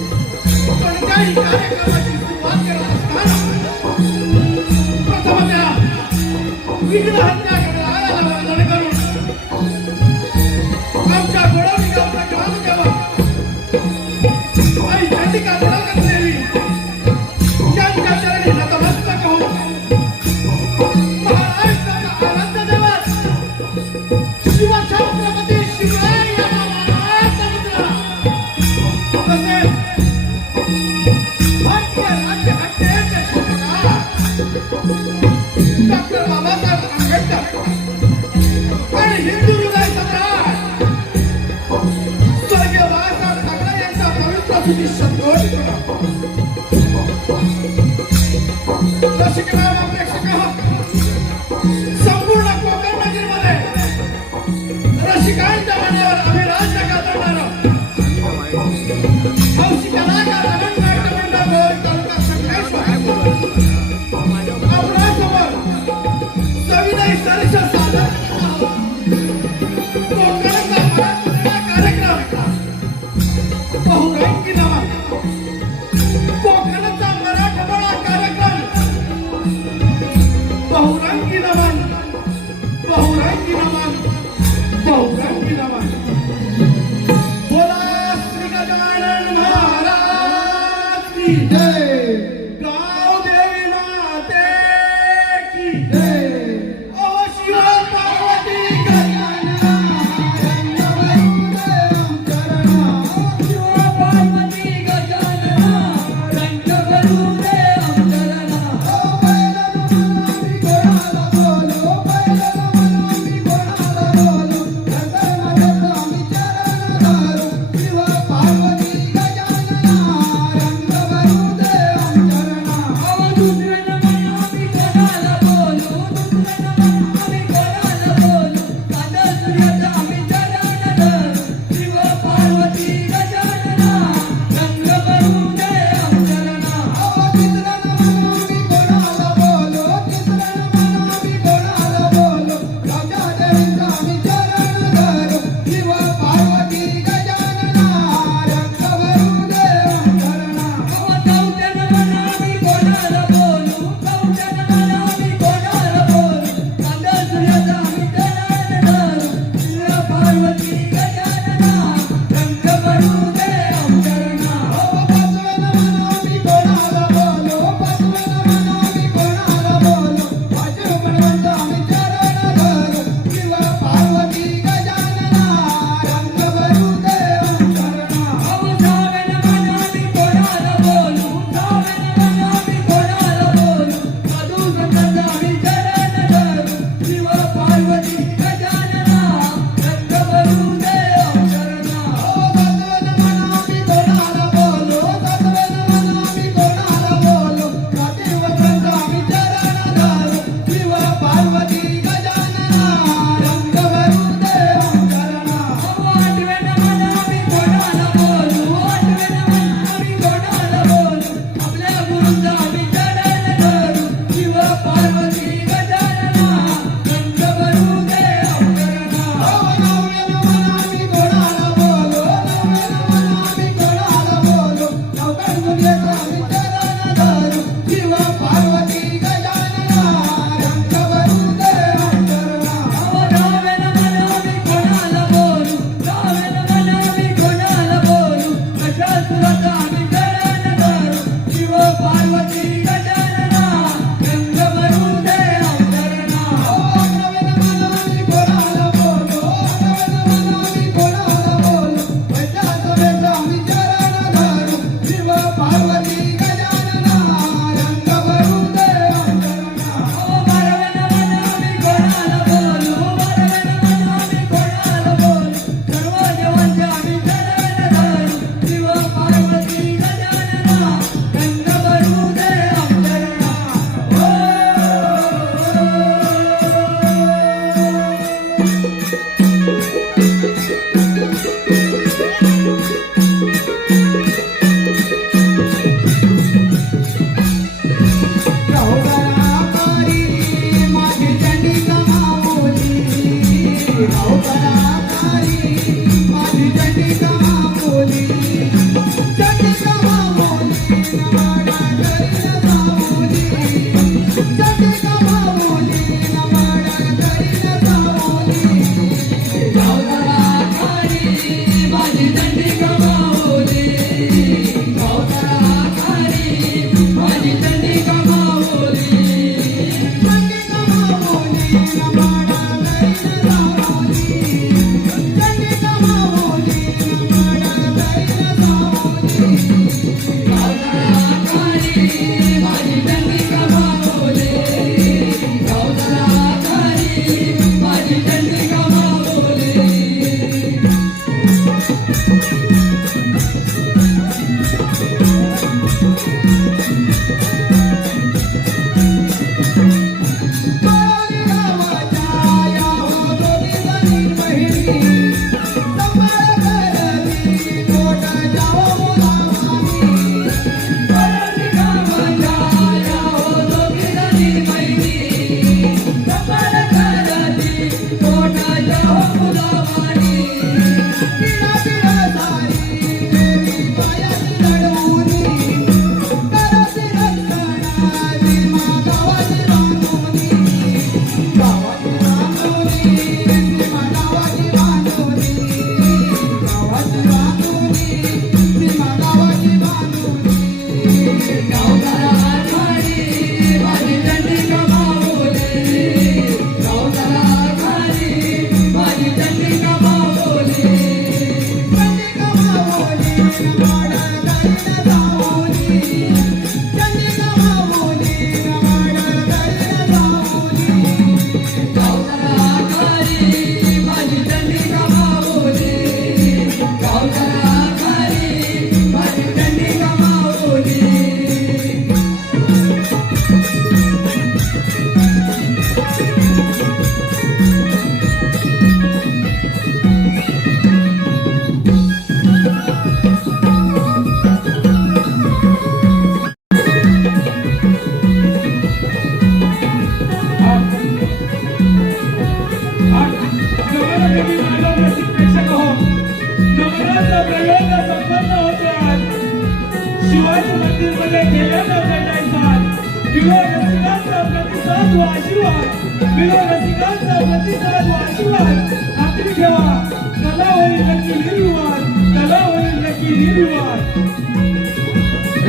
कोणत्याही कार्यक्रमाची सुरुवात करत असताना प्रथमतः विघ्नहत्या करणाऱ्याला वंदन करून आमच्या गोडवणी गावचा ग्रामसेवक आई चंडिका गुणवंत देवी यांच्या चरणी नतमस्तक होऊन महाराष्ट्राचा आनंद देवत शिवछत्रपती शिवराय महाराजांचा तसेच भारतीय राज्यघटनेचे डॉक्टर बाबासाहेब आंबेडकर आणि हिंदू हृदय सम्राट स्वर्गीय बाळासाहेब ठाकरे यांचा पवित्र सुधी संतोष रसिकराव प्रेक्षक संपूर्ण कोकण नगरीमध्ये रसिकांच्या मनावर आम्ही राज्य गाजवणार हौशी कलाकार रमण नाट्य मंडळ गोल तालुका संकेश्वर आपणासमोर सविनय सरस सादर कोकणचा मराठमोळा कार्यक्रम बहुरंगी नमन कोकणचा मराठमोळा कार्यक्रम बहुरंगी नमन बहुरंगी नमन बहुरंगी नमन बोला श्री गजानन महाराज की जय गाव देवी माते की जय ओ शिव पार्वती गजानना रंग चरणा शिव पार्वती गजानना रंग चरणा ओ बैलमनामी गोळाला बोलो बैलमनामी गोळाला बोलो रंगमगतामी चरण धारू शिव पार्वती गजानना रंग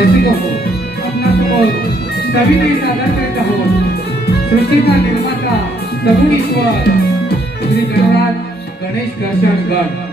रसिक हो आपणासमोर सविनय सादर करीत आहोत सृष्टीचा निर्माता सगुण ईश्वर श्री गणराज गणेश दर्शन गण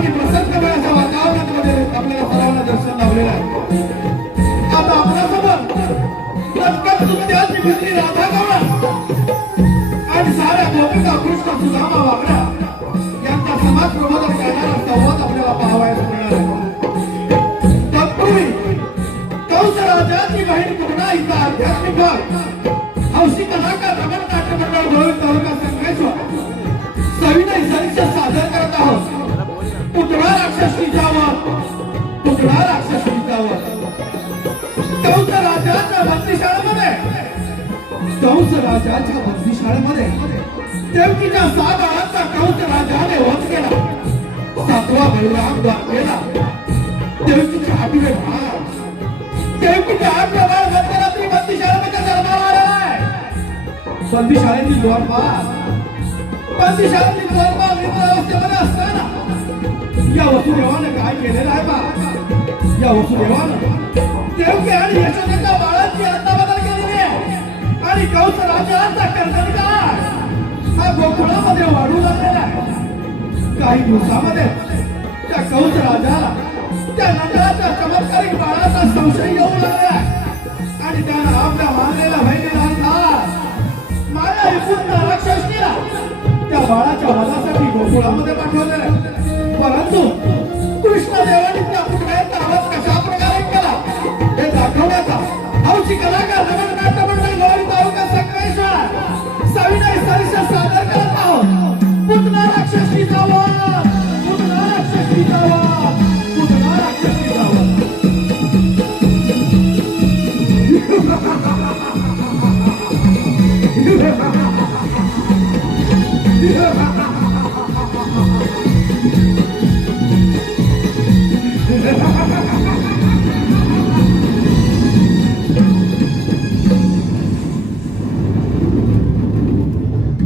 आणि प्रसन्नमयाच्या वातावरणामध्ये आपल्याला सर्वांना दर्शन लावलेलं आहे. आता आपल्यासमोर लटकन सुद्याची मुलगी राधा गवळण आणि साऱ्या गोपिका कृष्ण सुदामा वागड्या यांचा समाज प्रबोधन करणारा संवाद आपल्याला पाहावयास मिळणार आहे. तत्पूर्वी कंस राजाची बहीण पूर्णा हिचा आध्यात्मिक भाग हौशी कलाकार रमण नाट्य मंडळ गोविंद तालुका संगमेश्वर सविनय सरीक्षा सादर करत आहोत. पुतळा राक्षस जावं कंस राजाच्या बंदीशाळेमध्ये देवकीच्या 6 बाळांचा कंस राजाने वध केला. 7वा बलराम द्वारकेला देवकीचे 8वे बाळ देवकीचे 8वे बाळ मध्यरात्री बंदीशाळेमध्ये जन्माला आलेला आहे. बंदीशाळेतील द्वारपाल निद्रावस्थेमध्ये असताना या वसुदेवानं काय केलेलं आहे बा? या वसुदेवानं देवकी आणि यशोदेच्या बाळांची अदलाबदल केलेली आहे आणि कंस राजाचा कर्तनकार हा गोकुळामध्ये वाढू लागलेला आहे. काही दिवसामध्ये त्या कंस राजाला त्या नंदराच्या चमत्कारिक बाळाचा संशय येऊ लागला आणि त्यानं आपल्या मानलेल्या बहिणीला माया विपुल राक्षसीला त्या बाळाच्या वधासाठी गोकुळामध्ये पाठवलेलं आहे. परंतु कृष्णदेवाने त्या पुतळ्याचा आवाज कशा प्रकारे केला हे दाखवण्याचा हौशी कलाकार रमण नाट्य मंडळ गोविंद तालुका संगमेश्वर सविनय सरीक्षा सादर करत आहोत. पुतळा राक्षसी जावं, पुतळा राक्षसी जावं, पुतळा राक्षसी जावं.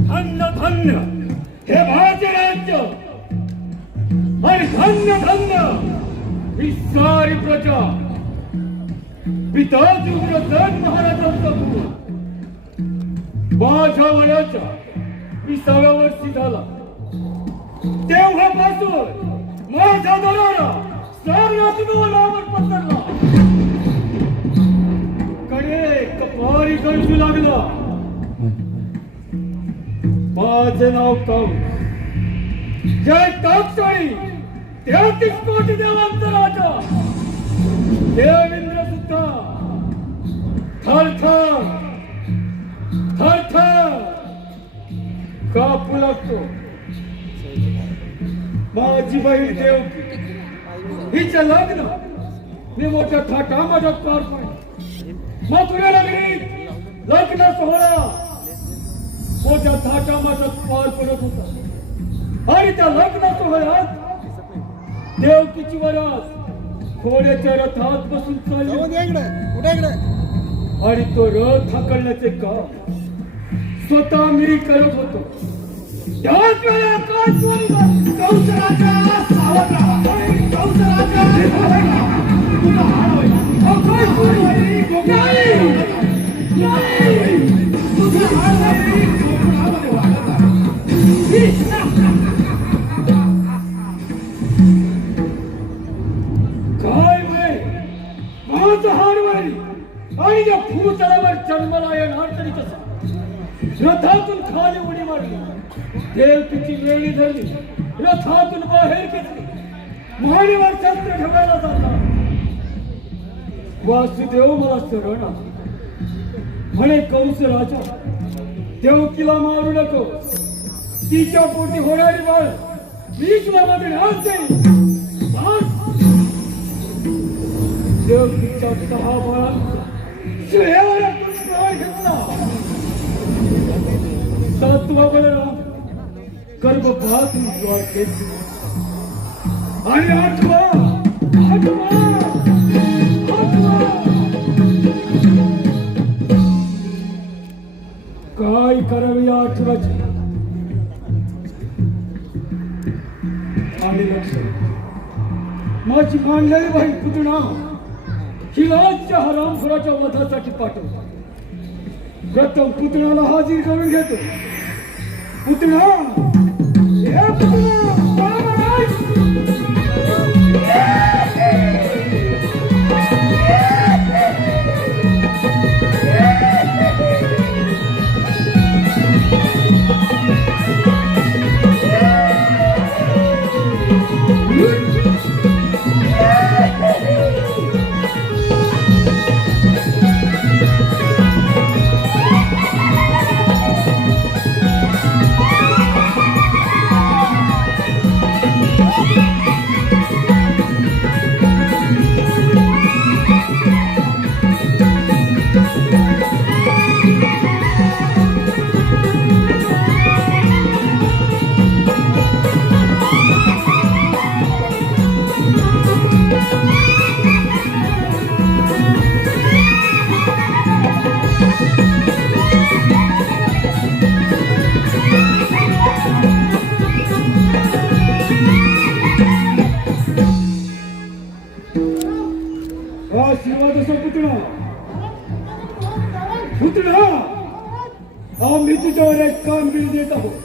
धन्य धन्य हे माझे राज्य आणि धन्य धन्य ही सारी प्रजा. पिता जुग्रसेन महाराजांचा पूर माझ्या वयाच्या 20व्या वर्षी झाला. तेव्हापासून माझा दरारा साऱ्या जीवनावर पसरला. कडे कपारी गळजू लागला. माझे नाव कंस, जय कंसाळी 33 कोटी देवांचा राजा. देवेंद्र सुद्धा थरथर थरथर कापू लागतो. माझी बहीण देवकी हिचं लग्न मी मोठ्या थाटामाटात पार पडले. मथुरा नगरीत लग्न सोहळा मोठ्या थाटामाटात पार पडत होता आणि त्या लग्न सोहळ्यात देवकीची वरात घोड्याच्या रथात बसून चालली आणि तो रथ हाकलण्याचे काम स्वतः मी करत होतो. त्याच वेळेला कंस राजा सावध राहा. कंस राजा सावध राहा. तुला हार होईल. काय होईल? नाही. तुझा हार होईल. गोकुळामध्ये वाढत आहे. काय वय माझा हार वय आणि या भूतलावर जन्माला येणार तरी कसा? रथातून खाली उडी मारली. देवकीची वेळी धरली. रथातून बाहेर घेतली. मानेवर शस्त्र ठेवायला जाता वासुदेव मला शरण आला. म्हणे कंस राजा देवकीला मारू नको. तिच्या पोटी होणारी बाळ मी तुला मध्ये राहत जाईल. देवकीच्या 6 बाळांचा श्रेयावरातून प्राण घेतला. 7वा बलराम गर्भपात द्वारकेत आणि 8वा काय करावे या 8व्याचे आणि लक्ष माझी मांडलेली बाई पुतणा हिला आजच्या हरामखोराच्या वधासाठी पाठवतो. प्रथम पुतणाला हाजीर करून घेतो. पुतणा हे पुतणा हा शिवादाचा पुतळा आम्ही तुझ्यावर एक कामगिरी देत आहोत.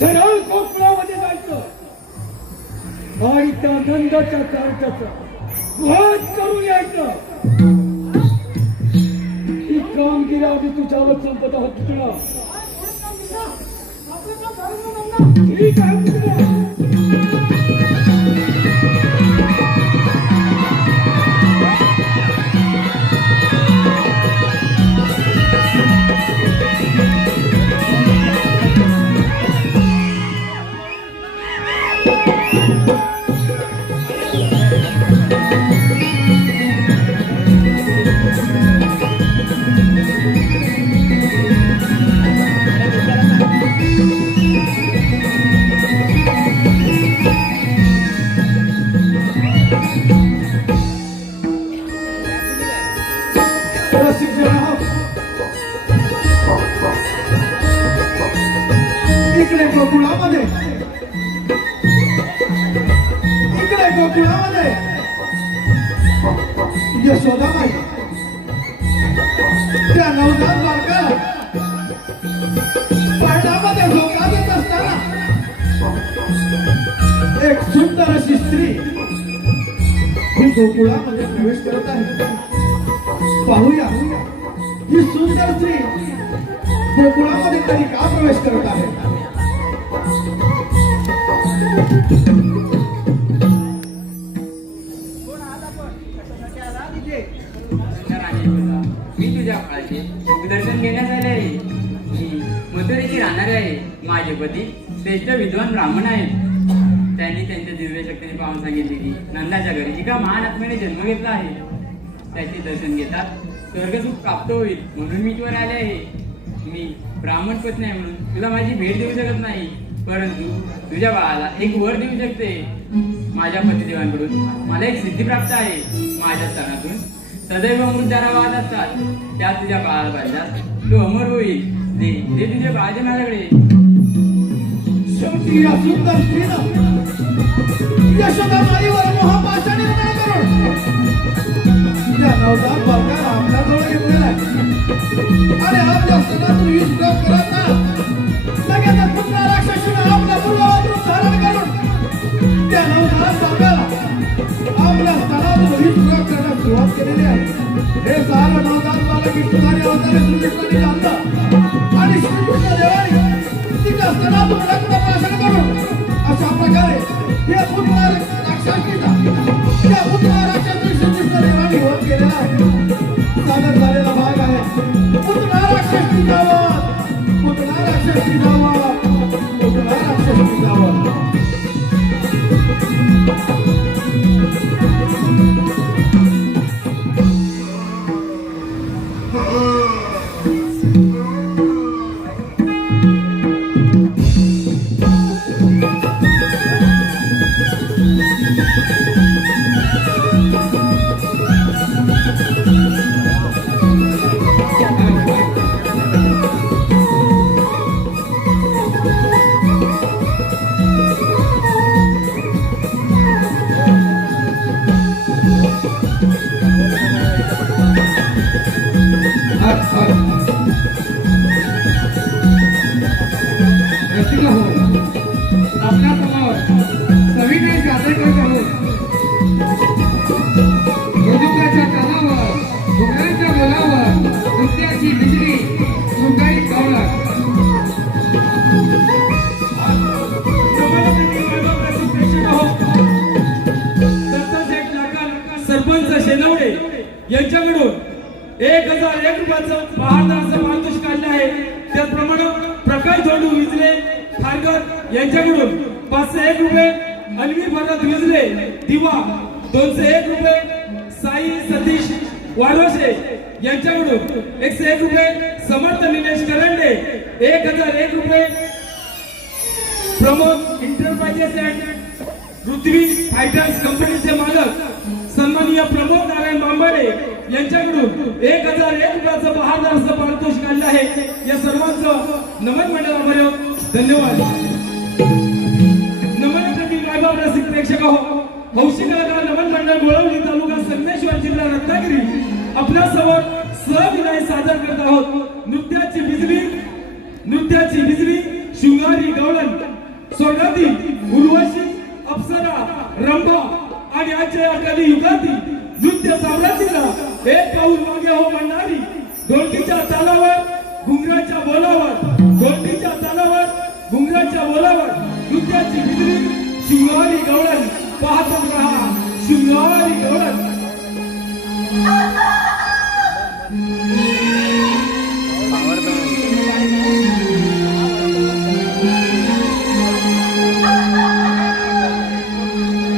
सरळ कोकणामध्ये जायचं आणि त्या नंदाच्या कार्टाचा वध करून यायचं. ही कामगिरी आम्ही तुझ्यावर संपत आहोत पुतळा. ठीक आहे पुतळा. इकडे गोकुळामध्ये यशोदाबाई त्या नवजात बालकाला पाटामध्ये झोका देत असताना एक सुंदर अशी स्त्री ही गोकुळामध्ये प्रवेश करत आहे. पाहूया ही सुंदर स्त्री गोकुळामध्ये तरी का प्रवेश करत आहे. मी तुझ्या काळजी दर्शन घेण्यास आले आहे. मी मथुरेची राहणारी आहे. माझे पती श्रेष्ठ विद्वान ब्राह्मण आहेत. त्यांनी त्यांच्या दिव्य शक्तीने पाहून सांगितले की नंदाच्या घरी एका महान आत्म्याने जन्म घेतला आहे. त्याचे दर्शन घेतात स्वर्गसुख प्राप्त होईल म्हणून मी तुवर आले आहे. मी ब्राह्मण पत्नी आहे म्हणून तुला माझी भेट देऊ शकत नाही, परंतु तुझ्या बाळाला एक वर देऊ शकते. माझ्या पतिदेवांकडून मला एक सिद्धी प्राप्त आहे. माझ्या स्तनातून सदैव अमृतधारा वाहत असतात. त्या तुझ्या बाळाला पाहिल्यास तो अमर होईल. दे तुझे बाळाचे माझ्याकडे. शेवटी या सुंदर स्त्रीनं यशोदाबाईवर मोहपाशाने उपाय करून त्या नवजात बालकाला आपल्याजवळ घेतलेला आहे आणि आपल्या सणातून वीज प्रयोग करत ना लगेच पुन्हा राक्षसीने आपला पूर्ववत रूप धारण करून त्या नवजात बालकाला आपल्या सणातून वीज प्रयोग करण्यास सुरुवात केलेली आहे. हे सारं नवजात बालक विष्णुधारी अवतारे श्रीकृष्णाने जाणलं आणि श्रीकृष्ण देवाने तिच्या स्तनातून रक्तप्राशन करून अशा प्रकारे हे पुन्हा राक्षसीचा त्या पुन्हा राक्षसी श्रीकृष्ण देवाने वध केलेला आहे. सादर झालेला भाग आहे पुन्हा राक्षसी जावं, पुन्हा राक्षसी जावं, पुन्हा राक्षसी जावं. सरपंच शेनवडे यांच्याकडून 1001 रुपयाचं बहारदाराचं पारितोषिक काढलं आहे. त्याचप्रमाणे प्रकाश धोंडू विजले खारकर यांच्याकडून 501 रुपये, अन्वी भरत विजले दिवा 201 रुपये. साई सतीश वारोशे यांच्याकडून 101 रुपये. समर्थ निलेश करंडे 1001 रुपये. Pramod enterprises and Prithvi fighters कंपनीचे मालक सन्माननीय प्रमोद नारायण बांबाडे यांच्याकडून 1001 रुपयाचं बहादर असं पारितोषिक काढलं आहे. या सर्वांचं नमन मंडळामध्ये धन्यवाद. नमन प्रेमी मायबाप रसिक प्रेक्षक हो, हौशी कलाकार नमन मंडळ गोळवली तालुका संगमेश्वर जिल्हा रत्नागिरी आपल्यासमोर सहविनय सादर करत आहोत. नृत्याची बिजली शृंगारी गवळण स्वर्गातील उर्वशी अप्सरा रंभा आणि आजच्या या कली युगातील नृत्य साम्राज्याला एक पाऊल मागे हो म्हणणारी ढोलकीच्या तालावर घुंगराच्या बोलावर नृत्याची बिजली शृंगारी गवळण पाहतच रहा शृंगारी गवळण.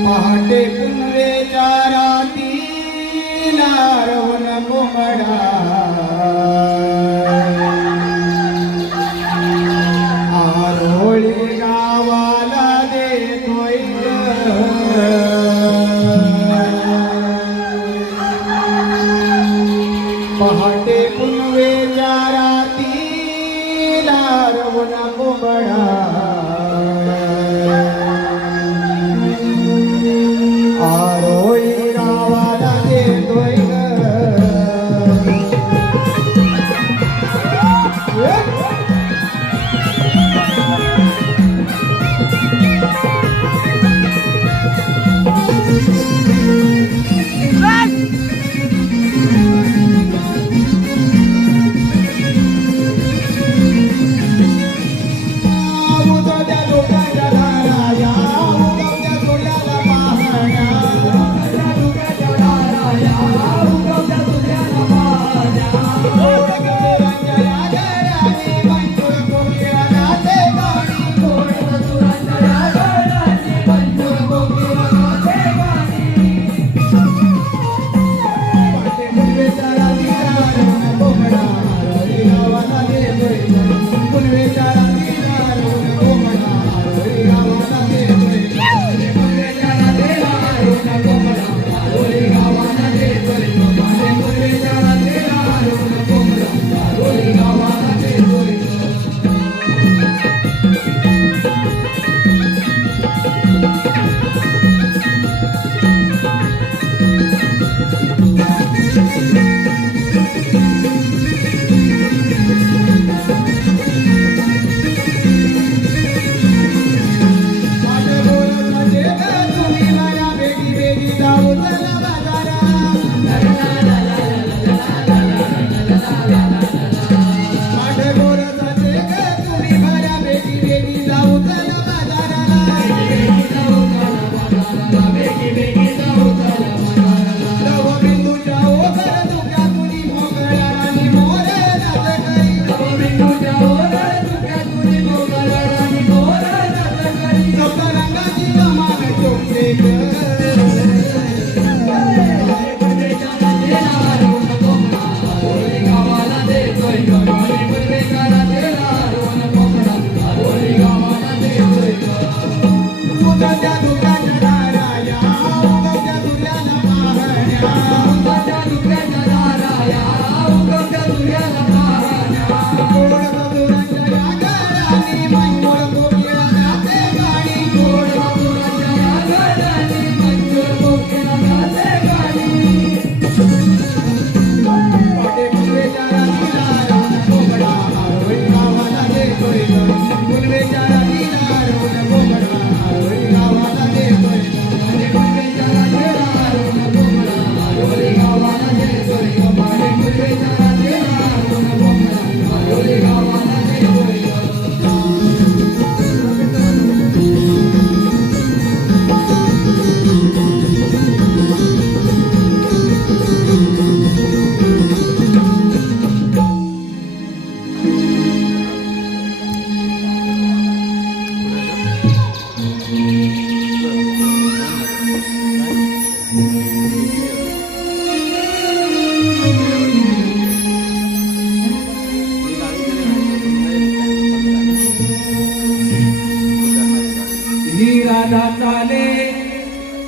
पहाटे पुनवेच्या राती लारवण कोंबडा आरोळी गावाला देतोय पहाटे पुनवेच्या राती लारवण कोंबडा आरोळी गावाला देतोय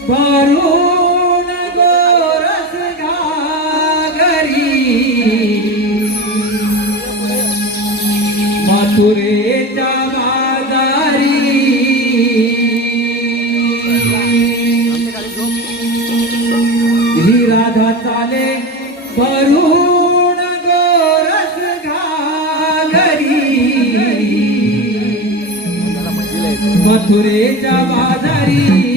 वरुण गोरस घागरी मथुरेच्या माघारी ही राधा चाले वरुण गोरस घागरी मथुरेच्या बाजारी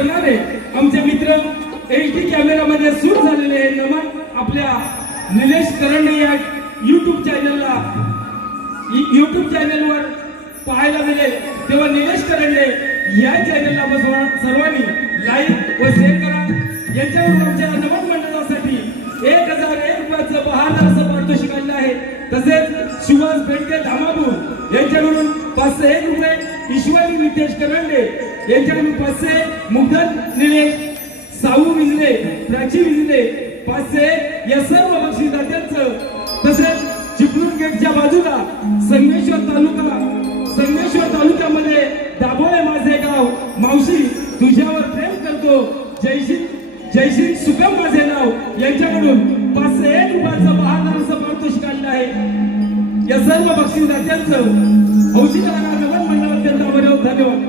करणारे आमचे मित्र HD कॅमेरामध्ये सूट झालेले हे नमन आपल्या निलेश करंडे या YouTube चॅनलवर पाहायला मिळेल, तेव्हा निलेश करंडे या चॅनलला सर्वांनी लाईक व शेअर करा. यांच्यावर आमच्या नमन मंडळासाठी 1001 रुपयाचं बहादर असं पारितोषिक आलेलं आहे. तसेच सुभाष बेंडके धामापूर यांच्याकडून 501 रुपये, ईश्वरी नितेश करंडे यांच्याकडून 500, मुग्धन निलेश, साऊ विजले, प्राची विजले 500 या सर्व बक्षीसदात्यांचं. तसेच चिपळूण गेटच्या बाजूला संगमेश्वर तालुक्यामध्ये दाभोळे माझे गाव, मावशी तुझ्यावर प्रेम करतो, जयसिंग सुगम माझे नाव यांच्याकडून 501 रुपयाचं बहादर असं पारितोषिक आलेलं आहे. या सर्व बक्षीसदात्यांचं हौशी कलाकार नमन मंडळ अत्यंत आभारी. धन्यवाद.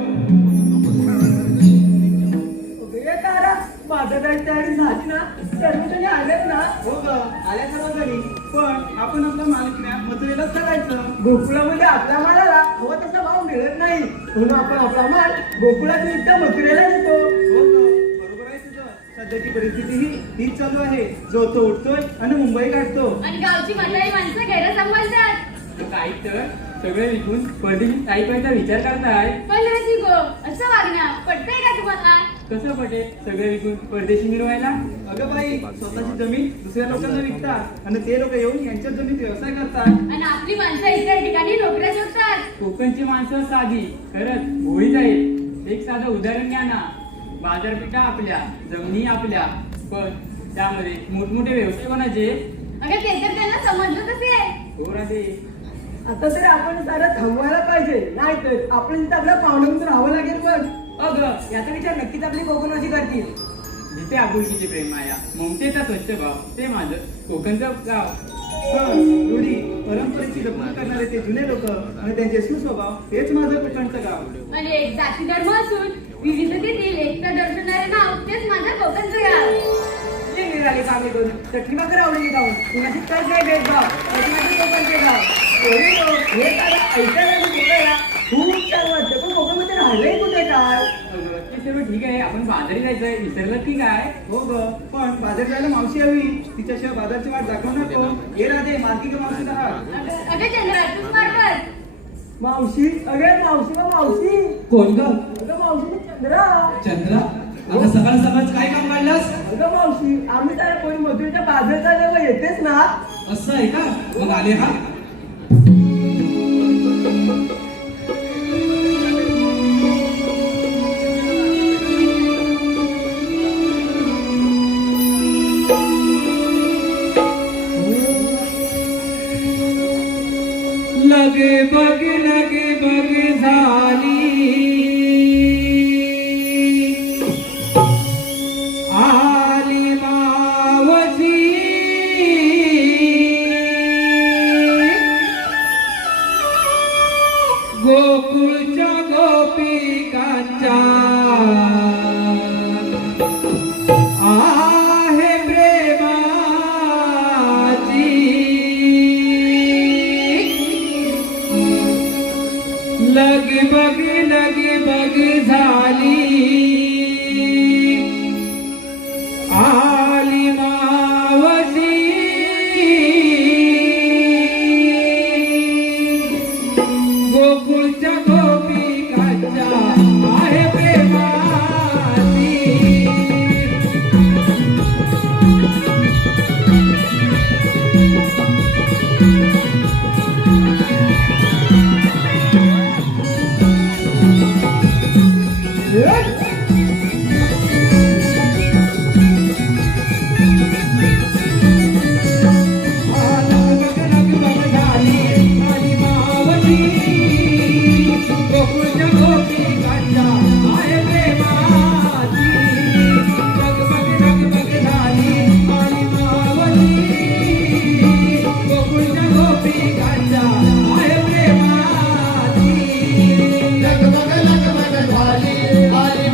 झाली ना सर्वजणी आलेत ना. हो ग, आल्या सर्वजणी. पण आपण आपल्या मालकीने मजुरीलाच करायचं. गोकुळामध्ये आपल्या मालाला हवा तसा भाव मिळत नाही, म्हणून आपण आपला माल गोकुळात इथं मथुरेला देतो. हो ग, बरोबर आहे तुझं. सध्याची परिस्थिती हीच चालू आहे. जो तो उठतोय आणि मुंबई काढतो. आणि गावची मंडळी माणसं गैरसमजतात. काही तर सगळे विकून परदेशी स्थायिकाचा विचार करताय. पण रे गो, असं वागणं पटतंय का तुम्हाला? कसं पटेल सगळे विकून परदेशी मिळवायला? अगं बाई, स्वतःची जमीन दुसऱ्या लोकांना विकतात आणि ते लोक येऊन यांच्या जमीन व्यवसाय करतात. आणि आपली माणसं इतर ठिकाणी नोकऱ्या शोधतात. कोकणची माणसं साधी खरंच भोळी जाईल. एक साधं उदाहरण घ्या ना. बाजारपेठा आपल्या, जमिनी आपल्या, पण त्यामध्ये मोठमोठे व्यवसाय कोणाचे? अगं ते तर त्यांना समजलं असेल. हो राधे. आता तर आपण सारं थांबवायला पाहिजे, नाहीतर आपण इथं आपल्या पाहुण्यांचं राहावं लागेल. पण अगं याचा विचार नक्कीच आपली कोकणवासी करतील. जिथे आपुलकीचे प्रेम माया, ममतेचा स्वच्छ भाव, ते माझं कोकणचं गाव. सण, रूढी, परंपरेची जपणूक करणारे ते जुने लोक आणि त्यांचे सुस्वभाव हेच माझं कोकणचं गाव. आणि एक जाती धर्म असून विविधतेतील एकता दर्शवणारे नाव तेच माझं कोकणचं गाव. जे निराळे कामे करून चटणी भाकर आवडली जाऊन कुणाची काय काय भेदभाव, माझे कोकणचे गाव. एवढे लोक हे सारं ऐकायला आणि बोलायला खूप छान वाटतं, पण कोकणमध्ये राहिलंय कुठे काय? अगं ते सर्व ठीक आहे, आपण बाजारी जायचंय, विसरलं की काय? हो ग, पण बाजार जायला मावशी हवी. तिच्याशिवाय बाजारची वाट दाखवणार कोण? हे राधे, मालकी का मावशी दहा. अगं चंद्रा, तूच मारकर. मावशी, अगे मावशी ग मावशी. कोण ग? अगं मावशी मी चंद्रा. चंद्रा, आता सकाळ सकाळ काय काम काढलास? अगं मावशी, आम्ही त्याला कोणी मजुरीच्या बाजारात आल्यावर येतेच ना. असं आहे का? मग आले हा. लगे बग झाली आली मावशी गोकुळच्या गोपिकांच्या आहे प्रेमाची लगे बग झाली आली मावशी गोकुळच्या गोपिकांच्या आहे प्रेमाची. लगबग लगबग झाली आली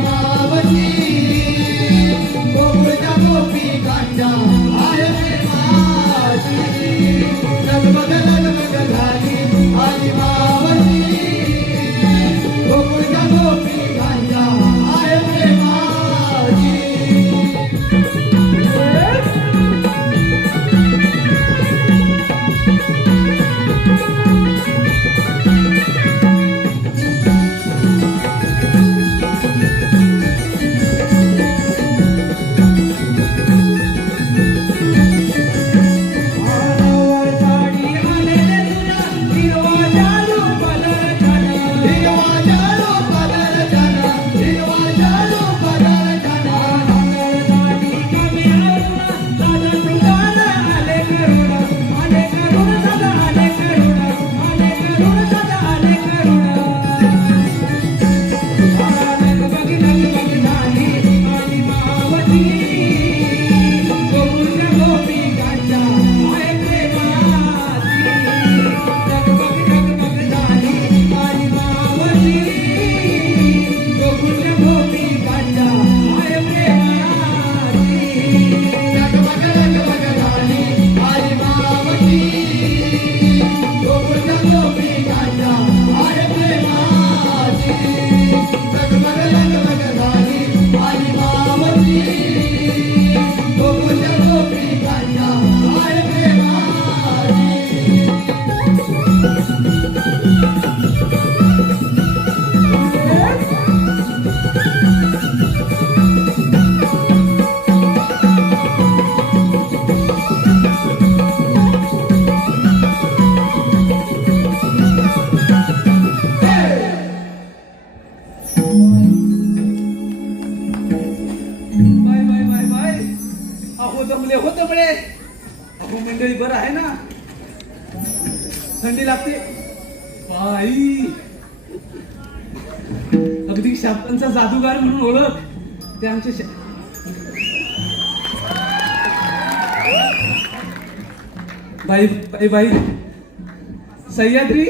दमले हो दमले. अहो मंडळी बरं आहे ना, थंडी लागते बाई. अगदी शापांचा जादूगार म्हणून ओळख ते आमचे बाई बाई बाई सह्याद्री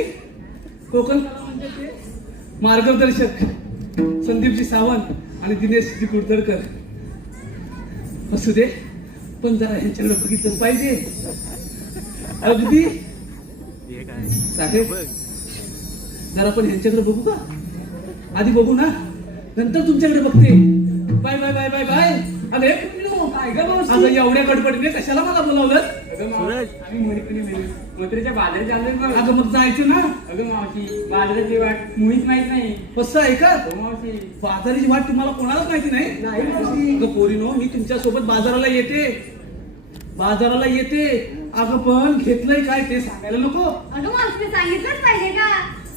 कोकण म्हणजे मार्गदर्शक संदीपजी सावंत आणि दिनेशजी कुडतरकर. असू दे पण जरा ह्यांच्याकडे बघितलंच पाहिजे. अगदी साहेब जरा पण ह्यांच्याकडे बघू का? आधी बघू ना, नंतर तुमच्याकडे बघते. Bye bye bye bye bye. अरे अगं एवढ्या गडबडीने कशाला मला बोलावलं? आम्ही मथुरेच्या बाजारात चाललोय मग. अगं मग जायचं ना. अगं मावशी बाजाराची वाट मुळीच माहित नाही. कसं आहे का? हो मावशी. बाजाराची वाट तुम्हाला कोणालाच माहिती नाही? अगं पोरीनो, मी तुमच्या सोबत बाजाराला येते. अगं पण घेतलंय काय ते सांगायला नको? अगं मावशी सांगितलंच पाहिजे का?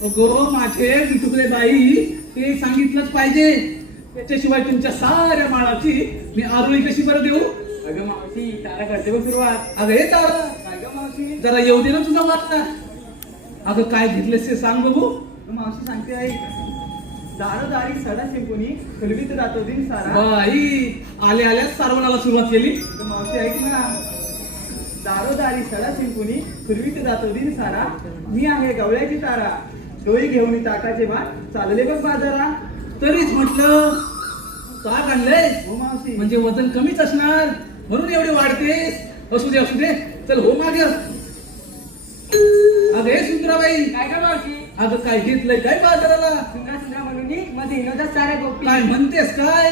अगं माझे बिटुकले बाई, ते सांगितलंच पाहिजे. त्याच्याशिवाय तुमच्या साऱ्या माळाची मी आरोळी कशी बरं देऊ? अगं मावशी तारा करते बघ सुरुवात. अगं हे तारा काय गं मावशी? जरा येऊ दे ना तुझा वाटता. अगं काय घेतलंस ते सांग बघू. मावशी सांगते आई, दारोदारी सडा शिंपुनी खुलवीत राहतो दिन सारा. बाई आल्या आल्या सारवणाला सुरुवात केली. मावशी ऐक ना, दारोदारी सडा शिंपुनी खुलवीत जातो दिन सारा. मी आहे गवळ्याची तारा, डोई घेऊन ताकाचे भात चालले बघ बाजारा. तरीच म्हटलं ताक आणलंय हो मावशी. म्हणजे वजन कमीच असणार म्हणून एवढे वाढतेस. असू दे चल हो माग. अगं हे सुंदराबाई, काय गं मावशी? अगं काय घेतलंय काय बाजाराला? सुंदरा म्हणून मध्ये हिनवतात साऱ्या गोपी. काय म्हणतेस काय?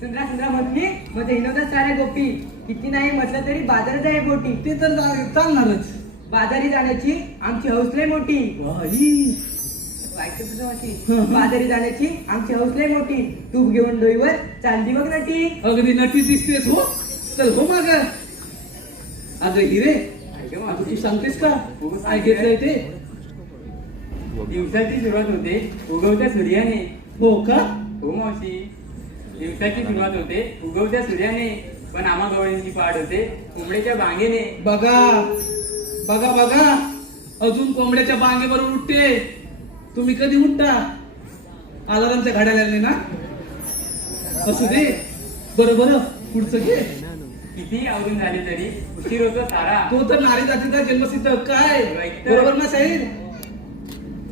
सुंदरा म्हणून मध्ये हिनवतात साऱ्या गोपी. किती नाही म्हटलं तरी बाजारात आहे बोटी. ते तर चालणारच. बाजारी जाण्याची आमची हौसले मोठी. बाई ऐकतो तुझं मावशी. बाजारी जाण्याची आमची हौसले मोठी. तूप घेऊन डोईवर चांदी बघ नटी. अगदी नटी दिसतेस हो. चल हो माग. अगं हिरे, काय गं अगं मावशी? तू सांगतेस का हो, काय घेतलंय ते? दिवसाची सुरुवात होते उगवत्या सूर्याने. हो का? हो मावशी. दिवसाची सुरुवात होते उगवत्या सूर्याने, पण आम्हा गवळींची पाड होते कोंबड्याच्या बांगेने. बघा अजून कोंबड्याच्या बांगेवरून उठते. तुम्ही कधी उठता? अलारामच्या घड्याला लागले ना. असू दे. बरं पुढचं घे. किती आवरून झाले तरी उशीर होतो सारा. तो तर नारी जातीचा जन्मसिद्ध काय बरोबर ना साहेब?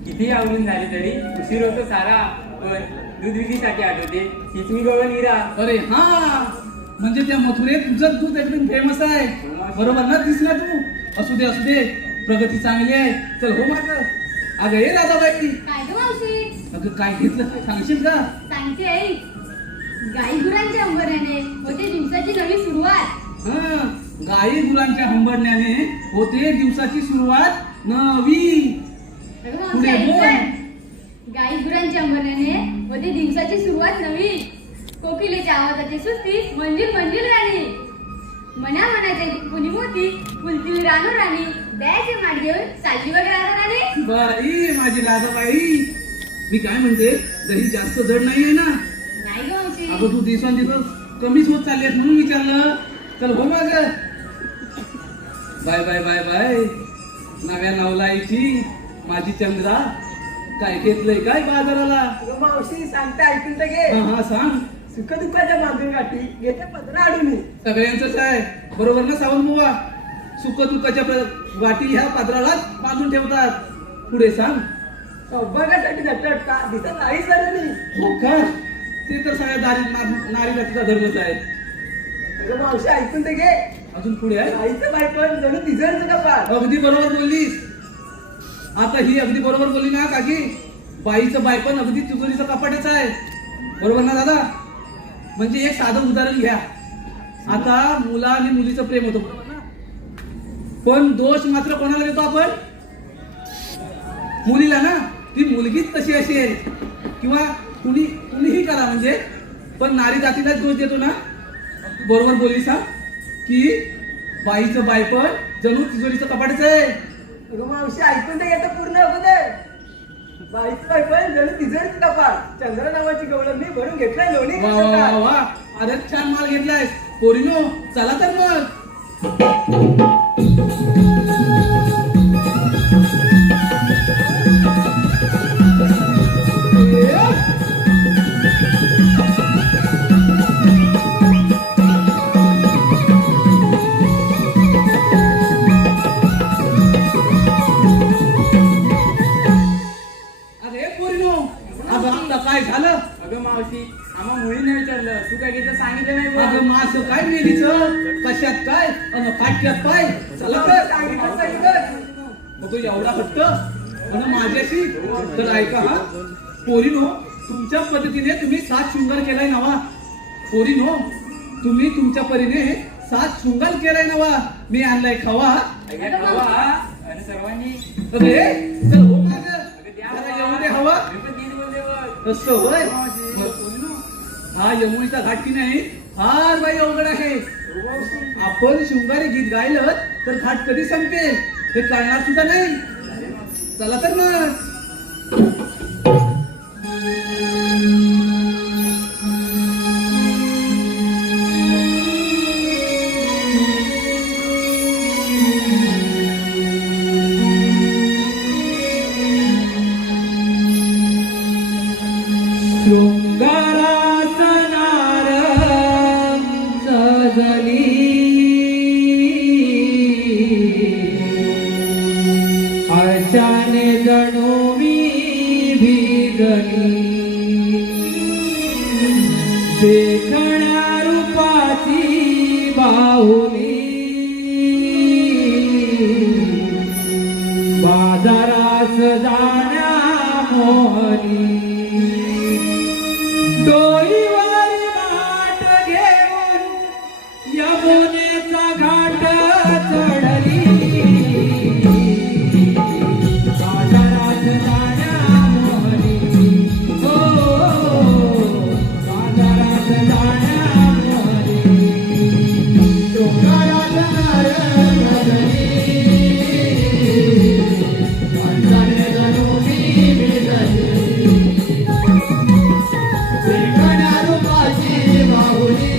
किती आवरून झाले तरी उशीर होतो सारा, पण दूध विक्रीसाठी आठवते चिचमी गवळ नीरा. अरे हा, म्हणजे त्या मथुरेत तुझं दूध एकदम फेमस आहे. बरोबर ना? दिसला तू. असू दे प्रगती चांगली आहे. चल हो माग. अगं हे राधाबाई, काय गं मावशी? अगं काय घेतलं सांगशील का? सांगते आई. गाई गुरांच्या अंबरण्याने होते दिवसाची नवी सुरुवात. गाई गुरांच्या हंबरण्याने होते दिवसाची सुरुवात नवी. अगं मावशी पुढे ऐक बोल. तर. गाई गुरांच्या अंबरण्याने होते दिवसाची सुरुवात नवी. कोकिलेच्या आवाजाची सुस्ती मंजिल राणी. मनाचे कुणी मोती फुलतील राणी. द्यायचे माठ घेऊन चालली वगैरे राणी. बाई माझी राधाबाई, मी काय म्हणते, दही जास्त जड नाहीये ना? नाही गं मावशी. अगं तू दिवस कमीच होत चालली आहेस म्हणून विचारलं. चल हो माग. बाय नव्या नवलाईची माझी चंद्रा, काय घेतलंय काय बाजाराला? मावशी सांगते ऐकून तर घे. हा सांग. सुख दुःखाच्या मागून गाठी घेते पत्रा आडून. सगळ्यांचंच आहे बरोबर ना सावंत बुवा? सुख दुःखाच्या वाटी ह्या पात्रालाच बांधून ठेवतात. पुढे सांग. सौभाग्यासाठी झटट का दिसत नाही सर. हो का? ते तर सगळ्या नारी जातीचा धर्मच आहे. अगं मावशी ऐकून तर घे. अजून पुढे आहे. आईचं बायपण जणू तिजरचं कपाळ. अगदी बरोबर बोललीस. आता ही अगदी बरोबर बोलली ना काकी. बाईचं बायपण अगदी तिजोरीचं कपाटच आहे. बरोबर ना दादा? म्हणजे एक साधं उदाहरण घ्या. आता मुला आणि मुलीचं प्रेम होतं बरोबर ना? पण दोष मात्र कोणाला देतो आपण? मुलीला ना. ती मुलगीच तशी असेल किंवा कुणीही करा म्हणजे, पण नारी जातीलाच दोष देतो ना. बरोबर बोलली सांग की बाईचं बायपण जणू तिजोरीचं कपाटच आहे. अगं मावशी ऐकून तर येतं पूर्ण अगोदर. बाईचं बायपण जणू तिजरचं कपाळ. चंद्र नावाची गवळण मी भरून घेतलाय लोणी. वा वा वा वा, अरे छान माल घेतलायस. पोरीनो चला तर मग. अरे पोरीनो अगं आता काय झालं? अगं मावशी आम्हा मुलीने विचारलं तू काय घेतलं सांगितलं नाही बुवा. अगं मास काय मेलीचं कशात काय अन फाटक्यात पाय चला तर मग एवढा हट्ट अन माझ्याशी तर ऐका हा पोरीनो तुमच्या पद्धतीने तुम्ही 7 शृंगार केलाय नवा. पोरीनो तुम्ही तुमच्या परीने 7 शृंगार केलाय नवा. मी आणलाय खावा. अगं खावा आणि सर्वांनी अरे चल हो माग अगं द्या जरा येऊ दे हवा. मी पण तीच बोलते बघ. असं होय मावशी, पोरीनो. हा यमुनेचा घाट की नाही फार बाई अवघड आहे. आपण शृंगारी गीत गायलं तर घाट कधी संपेल हे कळणार सुद्धा नाही. चला तर मग. शृंगारासनार सजली आशाने जणू मी भिजली देखण्या रूपाची बाहुली बाजारास जाण्या मोहनी डोईवर घाट घेऊन यमुनेचा घाट चढली बाजारात जाण्या मोहनी हो बाजारात जाण्या मोहनी शृंगारात नारळी माणसाने जणू मी भिजली देखण्या रूपाची बाहुली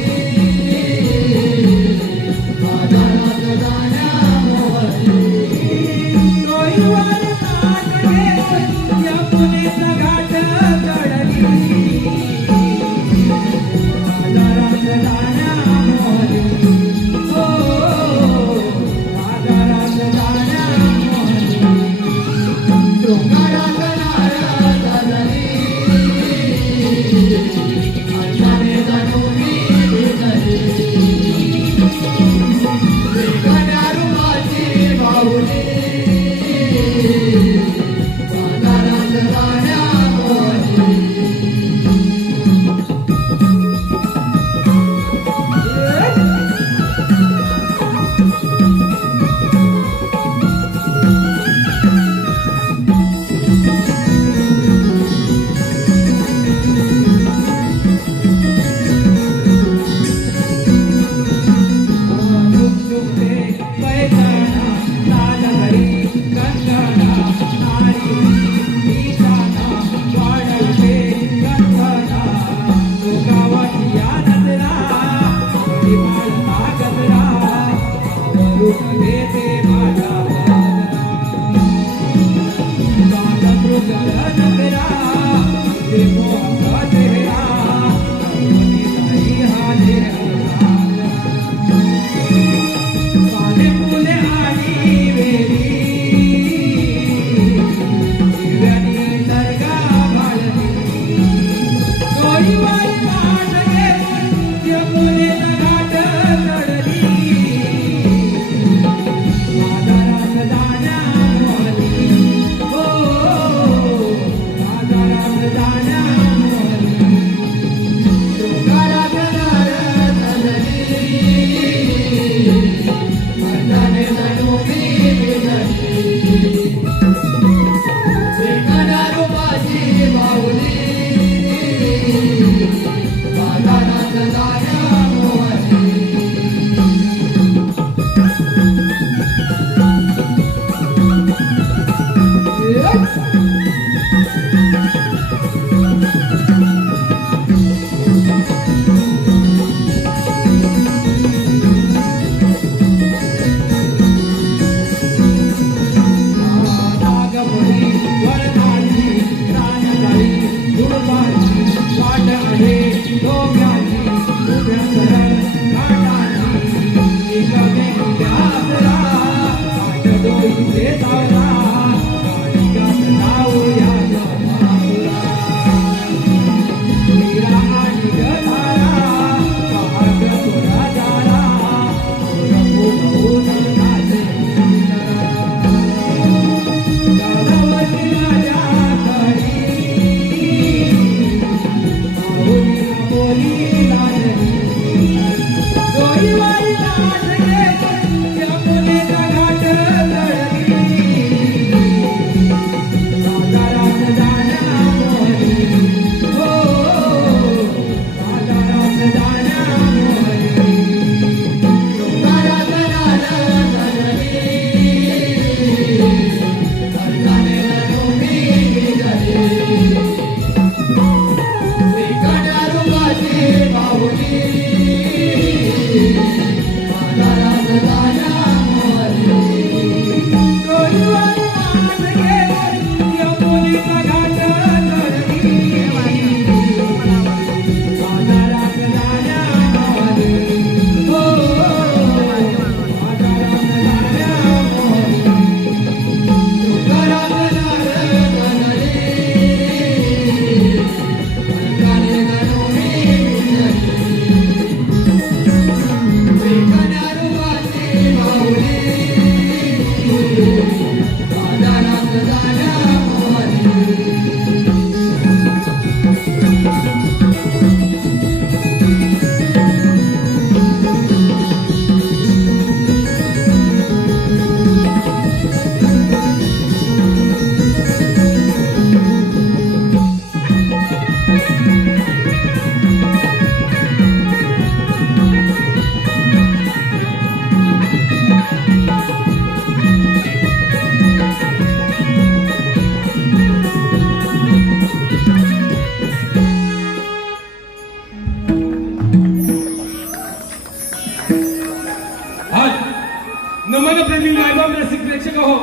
नमनप्रेमी मायबाप रसिक प्रेक्षक हो,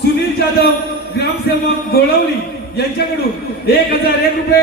सुनील जाधव ग्रामसेवक गोळवली यांच्याकडून 1001 रुपये.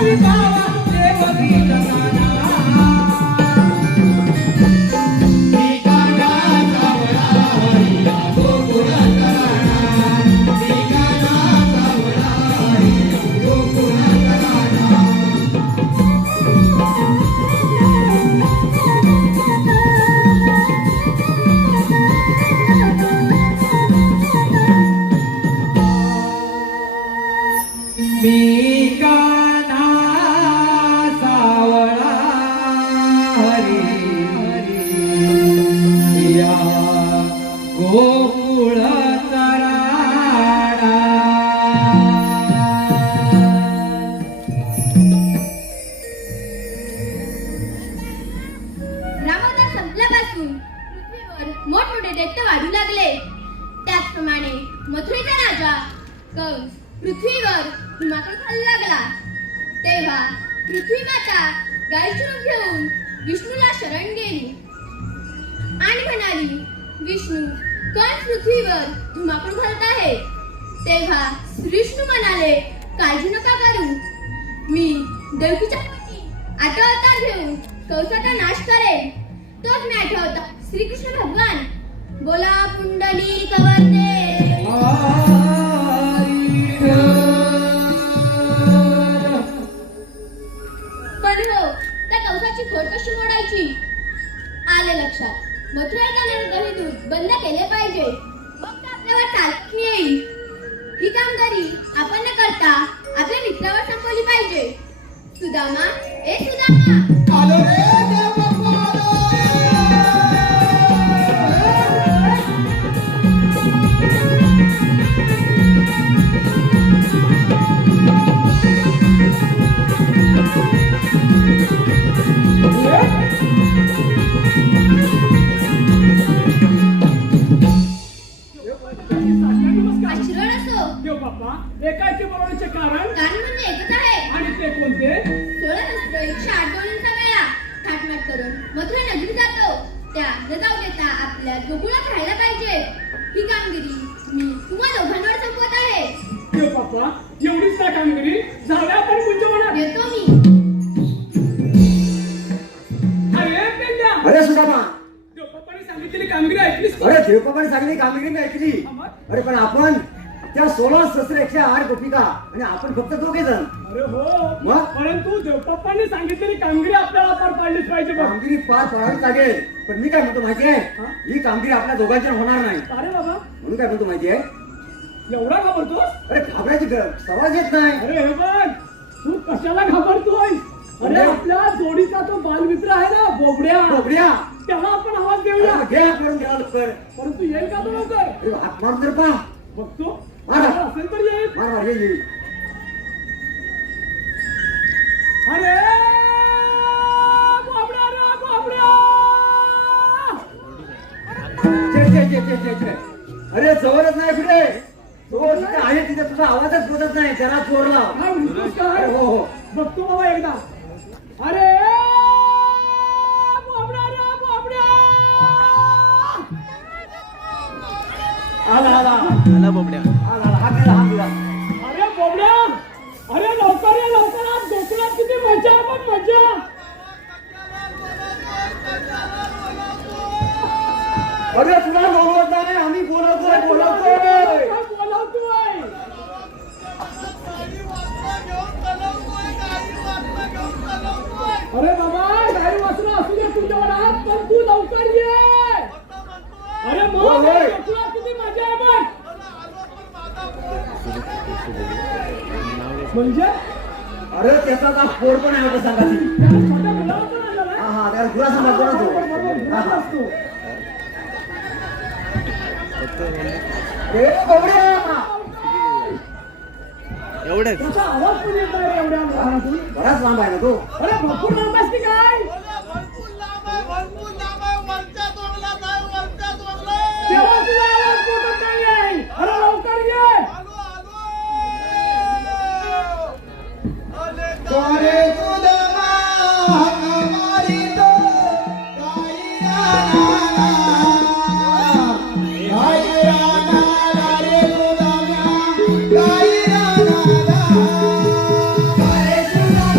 देवी भावा देव गीत गाणा. मी कान्हा सावळा हरी या गोकुळ तराडा. रामावतार संपल्यापासून पृथ्वीवर मोठमोठे दैत्य वाढू लागले. त्याचप्रमाणे मथुरेचा राजा कंस पृथ्वीवर धुमाकूळ खायला लागला. तेव्हा पृथ्वी माता गायीचे रूप घेऊन विष्णूला शरण गेली आणि म्हणाली, विष्णू, कंस पृथ्वीवर धुमाकूळ घालत आहे. तेव्हा विष्णू म्हणाले, काळजी नका करू, मी देवकीच्या पोटी 8 अवतार घेऊन कंसाचा नाश करेन. तोच मी 8 अवतार श्रीकृष्ण भगवान. बोला पुंडलिक वरदे. पण हो, त्या कंसाची खोड कशी मोडायची? आले लक्षात. मथुरेत जाणारे दहीदूध बंद केले पाहिजे. मग ते आपल्यावर चालत येईल. ही कामगिरी आपण न करता आपल्या मित्रावर संपवली पाहिजे. सुदामा, ए सुदामा, आलो रे देव बाप्पा, आलो. आशीर्वाद असो. देव बाप्पा, एकाचे बोलवण्याचे कारण कारण म्हणजे एकच आहे. आणि ते कोणते? 16 शस्त्र 108 डोळींचा मेळा थाटमाट करून मथुरा नगरी जातो. त्या न जाऊ देता आपल्या गोकुळात राहायला पाहिजे. ही कामगिरी मी तुम्हा दोघांवर सोपवत आहे. देव बाप्पा, एवढीच ना कामगिरी, जाऊया आपण कुंजवनात. येतो मी. अरे पेंड्या, अरे सुदामा, देवबाप्पाने सांगितलेली कामगिरी ऐकलीस का? अरे देवबापाने सांगली कामगिरी मी ऐकली. मग? अरे पण आपण त्या 16 शस्त्र 108 गोपिका आणि आपण फक्त 2 जण. अरे हो, मग? परंतु देवबाप्पाने सांगितलेली कामगिरी आपल्याला पार पाडलीच पाहिजे बघ. कामगिरी पार पाडावी लागेल. पण मी काय म्हणतो माहिती हा? आहे, ही कामगिरी आपल्या दोघांची होणार नाही. अरे बाबा, म्हणून काय म्हणतो माहिती आहे, एवढा घाबरतोस? अरे घाबरायची सवाल येत नाही. अरे हे बघ, तू कशाला घाबरतोय? अरे आपल्या जोडीचा तो बालमित्र आहे ना, बोबड्या, बोबड्या, त्याला आपण आवाज देऊया. अरे घे हात मारून घ्या लवकर. परंतु येईल का तो लवकर? अरे हात मारून तर पहा. बघतो, मारा. असेल तर येईल. मार मार, ये. अरे बोबड्या रे, बोबड्या. छे. अरे जवळच नाही कुठे. तो जिथे आहे तिथे तुझा आवाजच बोलत नाही. जरा जोर लाव. काय म्हणतोस काय? हो हो. बघतो बाबा एकदा. अरे बोबड्या रे, बोबड्या. आला बोबड्या. आला हात दिला. अरे बोबड्या, अरे लवकर ये, लवकर. आज गोकुळात किती मजा आहे बघ, मजा. अरे तुला बोलवत नाही, आम्ही बोलवतोय. काय बोलावतोय? अरे बाबा, गाडी वाचलं असू दे तुझ्यावर आज, पण तू लवकर ये. अरे मग होय. गोकुळात किती मजा आहे बघ. म्हणजे अरे त्याचा का फोड पण आहे होता सांगा ती. त्याला छोट्या मुलाला पण आणलं ना? हा त्याला गुरा सांभाळ बरोबर, तो. गुलाब असतो. ए बोबड्या, तुझा आवाज पण येत नाही रे एवढ्या लहानातून. बराच लांब आहे ना तो. अरे भरपूर लांब असते काय? तेव्हा तुझा आवाज पोचत नाहीये. अरे लवकर ये. अरे सुदामा, हमारी तो गाई राना, रे सुदामा, गाई राना. अरे सुदामा,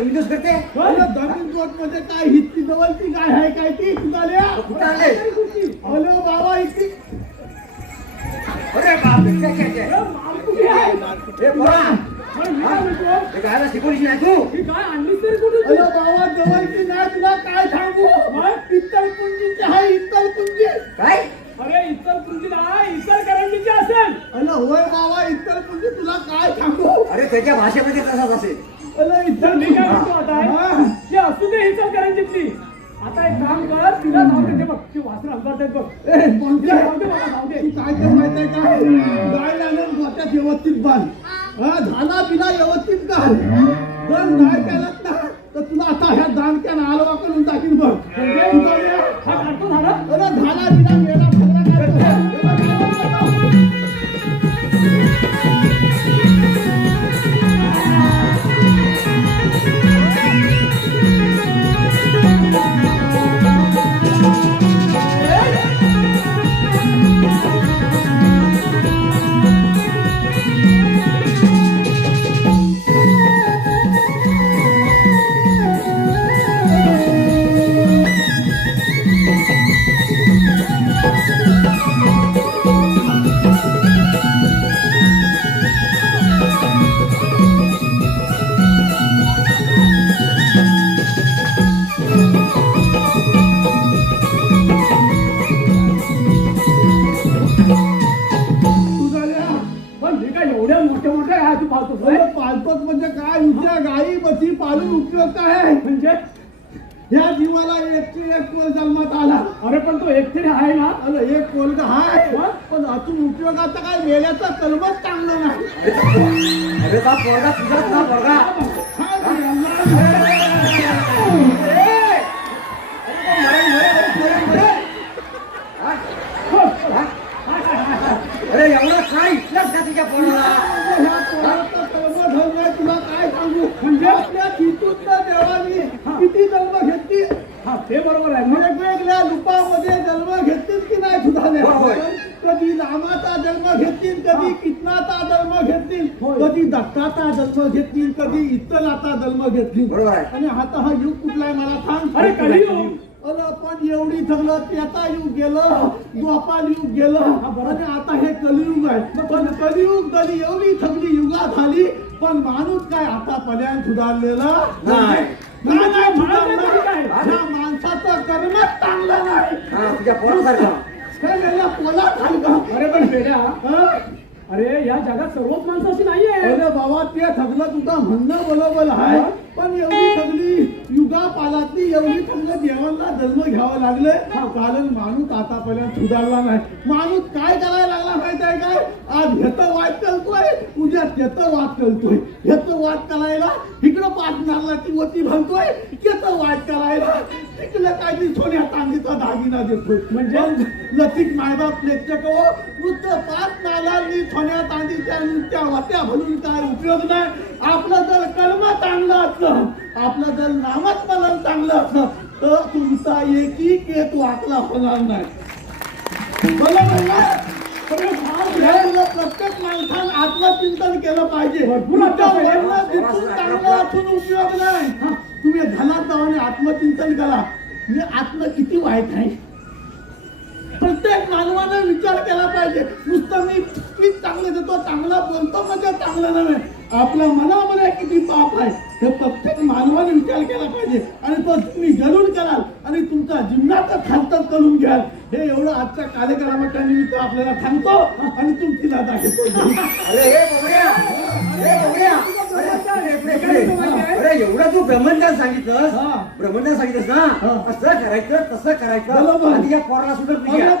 जमीन दोष करते जमीन जोत मध्ये काय हितकी जवळची गाय आहे काय ती तुझाल्या कुठं आले अरे बाबा इतकी अरे बापरे हे पोरा हे गायला शिकवलीच नाही तू काय आणली तरी कुठे अरे बाबा जवळची नाही तुला काय सांगू इतर कुंजीची आहे इतर कुंजी काय अरे इतर कुंजीला इतर करंजीची असेल अरे होय बाबा इतर कुंजी तुला काय सांगू अरे त्याच्या भाषेमध्ये तसाच असेल अरे तर इतर मी काय म्हणतो आता की असू दे इतर करंजीतली आता एक काम कर तिला जाऊ दे ते बघ ती वासर अंबरतात बघ जाऊ दे बाबा जाऊ दे काय ते माहितीये काय गाय लागून गोट्यात व्यवस्थित बांध झाला पिला व्यवस्थित घाल जर नाही केलं ना तर तुला आता ह्या दांडक्यानं आलवा करून टाकीन बघ हा काढतो झाला अरे झाला पिला मेला सगळा पण मी काय एवढ्या मोठ्या मोठ्या गाय तू पाहतो पालतोच म्हणजे काय उद्या गाई बसी पालून उपयोग काय म्हणजे ह्या जीवाला एकटी एक कोल जन्मात आला अरे पण तो एकतरी आहे ना अरे एक कोलगा हाय पण अजून उपयोगाचा काय मेल्याचा कलमच चांगलं नाही अरे बा पोरगा तुझाच ना पोरगा अरे एवढं काय इथलंच का तुझ्या पोराला तुला काय सांगू म्हणजे आपल्या तिथून देवानी किती जन्म घेतली हा ते बरोबर आहे मग वेगवेगळ्या रूपामध्ये जन्म घेतलीच की नाही सुधारले होय. कधी रामाचा जन्म घेतील कधी कृष्णाचा जन्म घेतील कधी दत्ताचा जन्म घेतील कधी इतराचा जन्म घेतील बरोबर आहे. आणि आता हा युग कुठला आहे मला सांग अरे कलियुग. अरे पण एवढी थकलं त्याचा युग गेलं द्वापार युग गेलं आणि आता हे कलियुग आहे पण कलियुग कधी एवढी थकली युगा झाली पण माणूस काय आतापर्यंत सुधारलेला नाही. नाही माणसाचं काय? ह्या माणसाचं कर्मच चांगलं नाही हा तुझ्या पोरासारखा हे गेल्या पोला सांग अरे पण बेड्या अरे या जगात सर्वच माणसं अशी नाहीये अरे बाबा ते थकलं तुझं म्हणणं बरोबर आहे पण एवढी थकली युगा पालातली एवढी थकलं देवांना जन्म घ्यावं लागले कारण माणूस आतापर्यंत सुधारला नाही माणूस काय करायला लागला माहित आहे काय आज ह्याचं वाद करतोय उद्या त्याचं वाद करतोय ह्याचं वाद करायला इकडं पाच नारळाची वती भरतोय त्याचं वाद करायला इकडं काहीतरी सोन्या चांदीचा दागिना देतोय म्हणजे लतीक मायबाप लेखक नुसतं पाच नारळांनी सोन्या चांदीच्या नुसत्या वाट्या भरून काय उपयोग नाही आपलं जर कर्म चांगलं असलं आपलं जर नामस्मरण चांगलं असलं तर तुमचा एकही केत वाचला होणार नाही बरोबर ना प्रत्येक माणसानं आत्मचिंतन केलं पाहिजे चांगलं असून उपयोग नाही तुम्ही घरात जाऊन आणि आत्मचिंतन करा मी आत्म किती वाईट आहे प्रत्येक मानवाने विचार केला पाहिजे नुसतं मी स्पीच चांगलं देतो चांगला बोलतो म्हणजे चांगलं नव्हे आपल्या मनामध्ये किती पाप आहे हे प्रत्येक मानवाने विचार केला पाहिजे आणि तो तुम्ही जरूर कराल आणि तुमचा जीवनाचं खातं करून घ्याल हे एवढं आजच्या कार्यक्रमाच्या निमित्त आपल्याला सांगतो आणि तुमची लादा घेतो अरे हे बघूया हे बघूया अरे एवढं तू ब्रह्मज्ञान सांगितलंस ब्रह्मज्ञान सांगितलंस ना असं करायचं तसं करायचं आणि या पोराला सुद्धा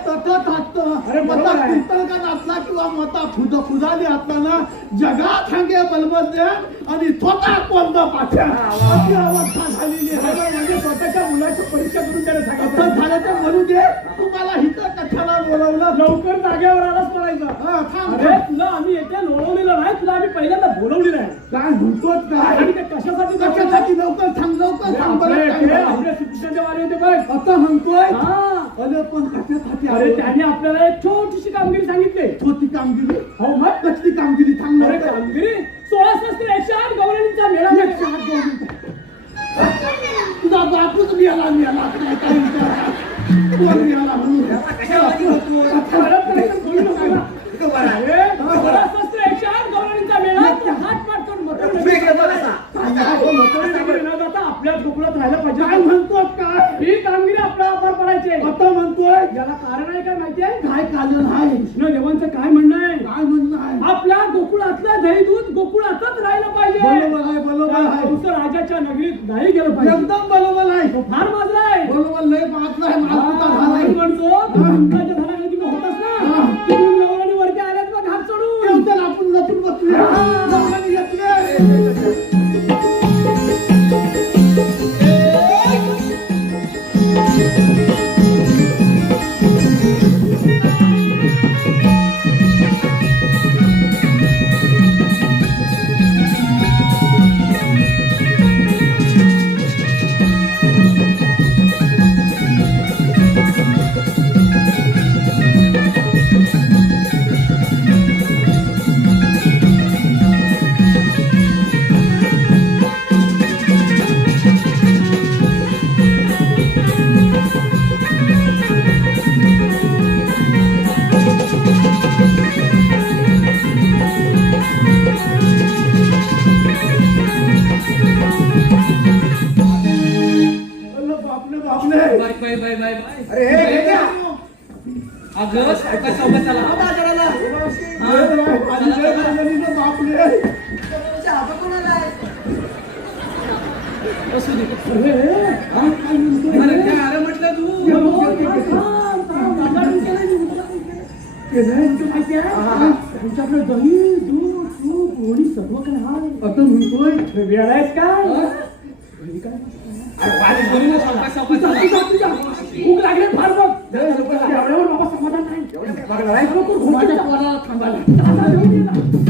तसंच असतं अरे मता कीर्तनकार असला किंवा मता फुजाली असताना जगात सांगे बलबद्यान आणि स्वतः कोणता पाठ्या अशी अवस्था झालेली आहे म्हणजे स्वतःच्या मुलाची परीक्षा करून त्याला सांगितलं झालं तर म्हणू दे तुम्हाला हिथं कशाला बोलवलं लवकर जागेवर आलाच म्हणायचं अरे तुला आम्ही येथे लोळवलेलं नाही तुला आम्ही पहिल्यांदा बोलवली नाही काय म्हणतोच काय आणि ते कशासाठी कशासाठी लवकर सांग लवकर सांग बरं काय आपल्या श्रीकृष्णाच्या वारी होते बघ आता म्हणतोय हा अरे पण कशासाठी अरे त्याने आपल्याला एक छोटीशी कामगिरी सांगितली छोटी कामगिरी हो मग कसली कामगिरी अरे सांगणार कामगिरी 16 शस्त्र 108 गौरणींचा मेळा तूच मिळाला काय काय विचार कोण मिळाला म्हणून कशावरती होतो? परत करायचं बोलू नका ना. इथं बरं आहे. शस्त्र 108 गवळणीचा मेळा तो हात पाडतो मटण तुम्ही गेलो कसा? आपल्याच गोकुळात राहायला पाहिजे. काय म्हणतो काय ही कामगिरी आपल्याला पार पडायची आता म्हणतोय याला कारण आहे काय माहितीये काय कारण आहे कृष्णदेवांचं काय म्हणणं आहे काय म्हणणं आहे आपल्या गोकुळातलं दही दूध गोकुळातच राहिलं पाहिजे बरोबर आहे कंस राजाच्या नगरीत नाही गेलं पाहिजे एकदम बरोबर आहे फार माजला आहे बरोबर लय माजला आहे म्हणतो कंसाच्या घराकडे तुम्ही होतास ना तिकडून लवणाने वरती आल्यात मग घाट सोडून आपण लपून बसूया लवणाने येतोय बाय बाय बाय बाय अरे हे क्या? अगं सावकाश सावकाश चला हा बाजाराला असू दे अरे काय अरे म्हटलं तू तुमच्याकडे दही दूध तूप पोळी सर्व काय हाय आता म्हणतोय वेळायच काय भूक लागले फार बघ एवढ्यावर बाबा समाधान नाही माझ्या पोराला थांबायला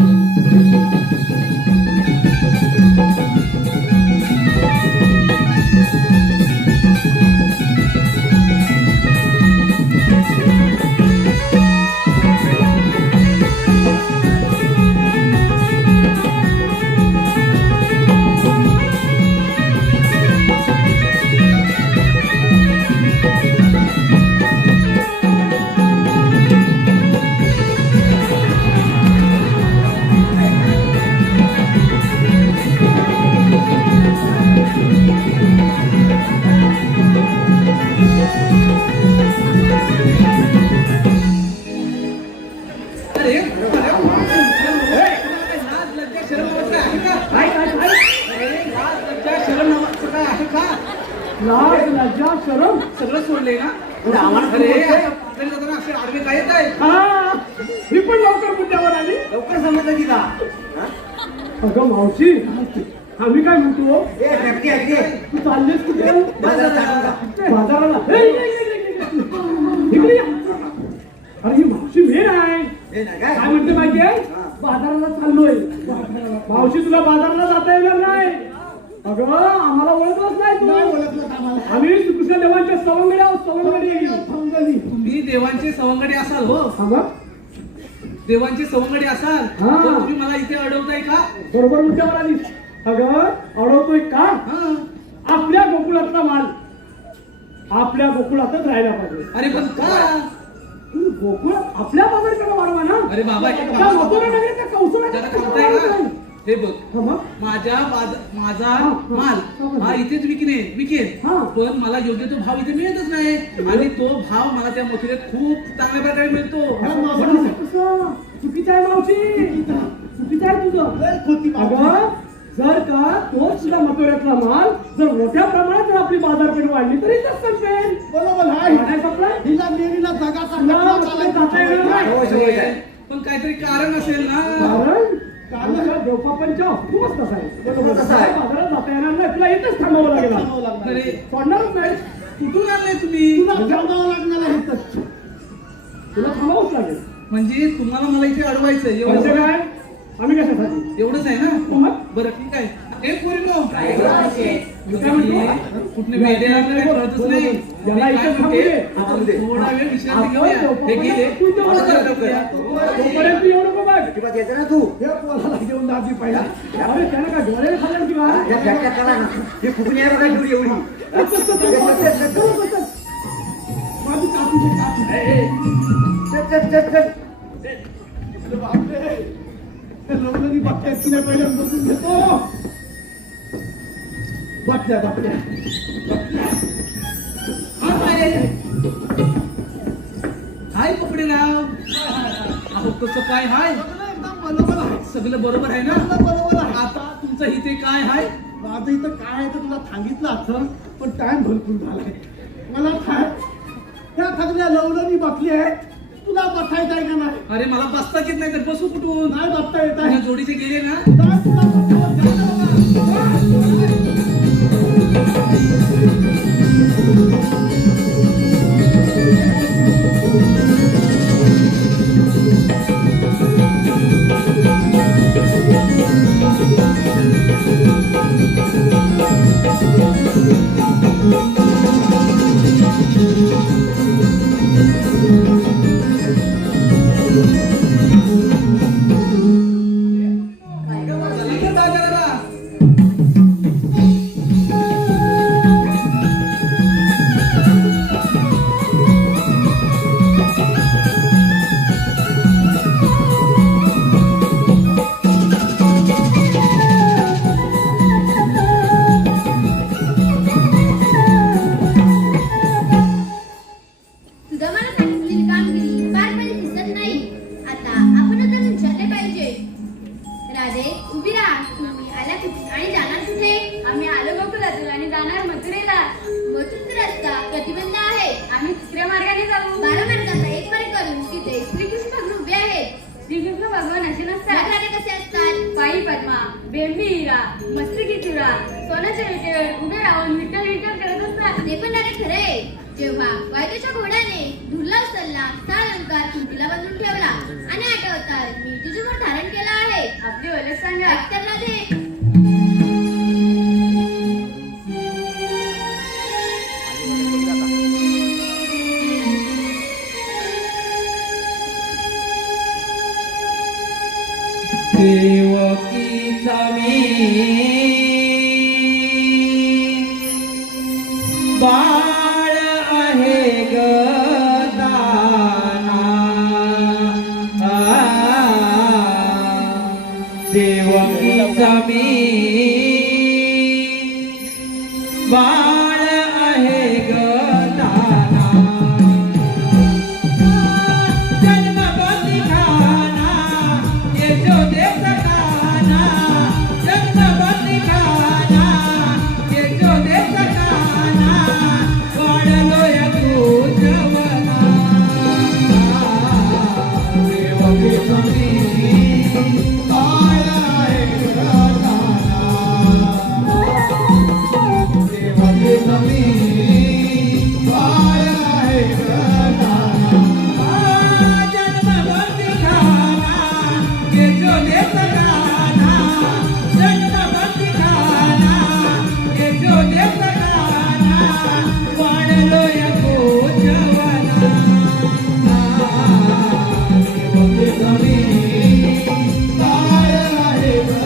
लाज लज्जा शरम सगळं सोडले ना अरे असे आडवे काय येत आहे ही पण लवकर मुद्द्यावर आली लवकर समजलं की का? अगं मावशी आम्ही काय म्हणतो ए, नक्की अगदी. तू चाललेस कुठे बाजाराला. बाजाराला इकडे ये. अरे ही मावशी मेन आहे हे नाही काय? काय म्हणते माहितीये बाजाराला चाललोय मावशी तुला बाजाराला जाता येणार नाही अगं आम्हाला ओळखलंच नाही तू आम्ही श्रीकृष्ण देवांच्या सवंगडी तुम्ही देवांचे सवंगडी असाल हो देवांचे सवंगडी असाल हा. तर तुम्ही मला इथे अडवताय का बरोबर मुद्द्यावर आली अगं अडवतोय का हा. आपल्या गोकुळातला माल आपल्या गोकुळातच राहायला पाहिजे अरे पण का गोकुळ आपल्या बाजाराकडे वाढवा ना अरे बाबा, हे त्या मथुरा नगरीत त्या कौशल्यात जरा कसं थांबताय का वाढवताय? हे बघ हा मग? माझा माल हा इथेच विकेल हा. पण मला योग्य तो भाव इथे मिळतच नाही आणि तो भाव मला त्या मथुरेत खूप चांगल्या प्रकारे मिळतो कसं? चुकीचं आहे मावशी चुकीचं आहे तुझं अगं जर का तोच तुझ्या मथुऱ्यातला माल जर मोठ्या प्रमाणात जर आपली बाजारपेठ वाढली तरी इथंच संपेल बरोबर पण काहीतरी कारण असेल ना कारण देवपापांच्या हुकूमच तसा आहे तसा आहे. बाजारात जाता येणार नाही तुला इथंच थांबावं लागेल अरे सोडणारच नाही कुठून आणले तुम्ही तुला थांबावंच लागेल म्हणजे तुम्हाला मला इथे अडवायचं म्हणजे एवढं काय आम्ही कशासाठी एवढंच आहे ना बरं ठीक आहे हे पोरीनो कुठले वेडे आपल्याला काही कळतच नाही याला मी इथे काय थांबू दे. म्हणते, थोडा वेळ विश्रांती घेऊया हे घे रे. तोपर्यंत येऊ नको बघ अजिबात यायचं ना तू हे पोराला घेऊन दाबली पहिला अरे त्यानं काय डोळे खाल्ले की या बॅगच्या कला ना ही फुगणी आहे बघा एवढी एवढी माझी कापूचे कापू चल चल चल चल बापरे लवकरी बघताय तुला पहिल्या बसून घेतो बाटल्या बाटल्या हाय कपडेराव अहो कसं काय हाय एकदम बरोबर आहे सगळं बरोबर आहे ना बरोबर आहे आता तुमचं इथे काय हाय माझं इथं काय आहे तर तुला सांगितलं असं पण टाइम भरपूर झालाय मला काय त्या सगळ्या लवलनी बसली आहे तुला बसायचं आहे का नाही अरे मला बसता येत नाही तर बसू कुठून नाही बसता येत आहे तुझ्या जोडीचे गेले ना नाही तुला बसता येत आहे. चला की बाजाराला. सुद्धा मला सांगितलेली कामगिरी पारपणे दिसत नाही आता आपण आता विचारले पाहिजे राधे उभी राहा तुम्ही आल्या कुठे आणि जाणार कुठे आम्ही आलो गोकुलातून आणि जाणार मथुरेला मथुरेचा रस्ता प्रतिबंध आहे आम्ही दुसऱ्या मार्गाने जाऊ 12 मार्गाचा एक मार्ग करून तिथे श्रीकृष्ण भगवान उभे आहेत श्रीकृष्ण भगवान असे नसतात राधे कसे असतात पायी पद्मा बेंबी हिरा मस्तकी चुरा सोन्याच्या विटेवर उभे राहून विठ्ठल विठ्ठल करत असतात ते पण राधे खरे आहे जेव्हा वायदेच्या घोड्याने धुरला उचलला सा अलंकार कुंतीला बांधून ठेवला आणि आठवतात मी तुझ्यावर धारण केला आहे आपली ओळख सांगा तर राधे देवकीचा मी बाळ आहे ग दाना देवकीचा मी बाळ आहे ग दाना जन्म बंदिखाना ये जो देश खाना जन्म बंदिखाना ये जो देश खाना वाढलो या तुझवना देवकी तुम्ही बाळ आहे ग दाना देवकी तुम्ही बाळ आहे ग दाना जन्म बंदिखाना ये जो देश खाना जन्म बंदिखाना ये जो देश खाना वाढलो या तुझवना देवकी तुम्ही बाळ आहे ग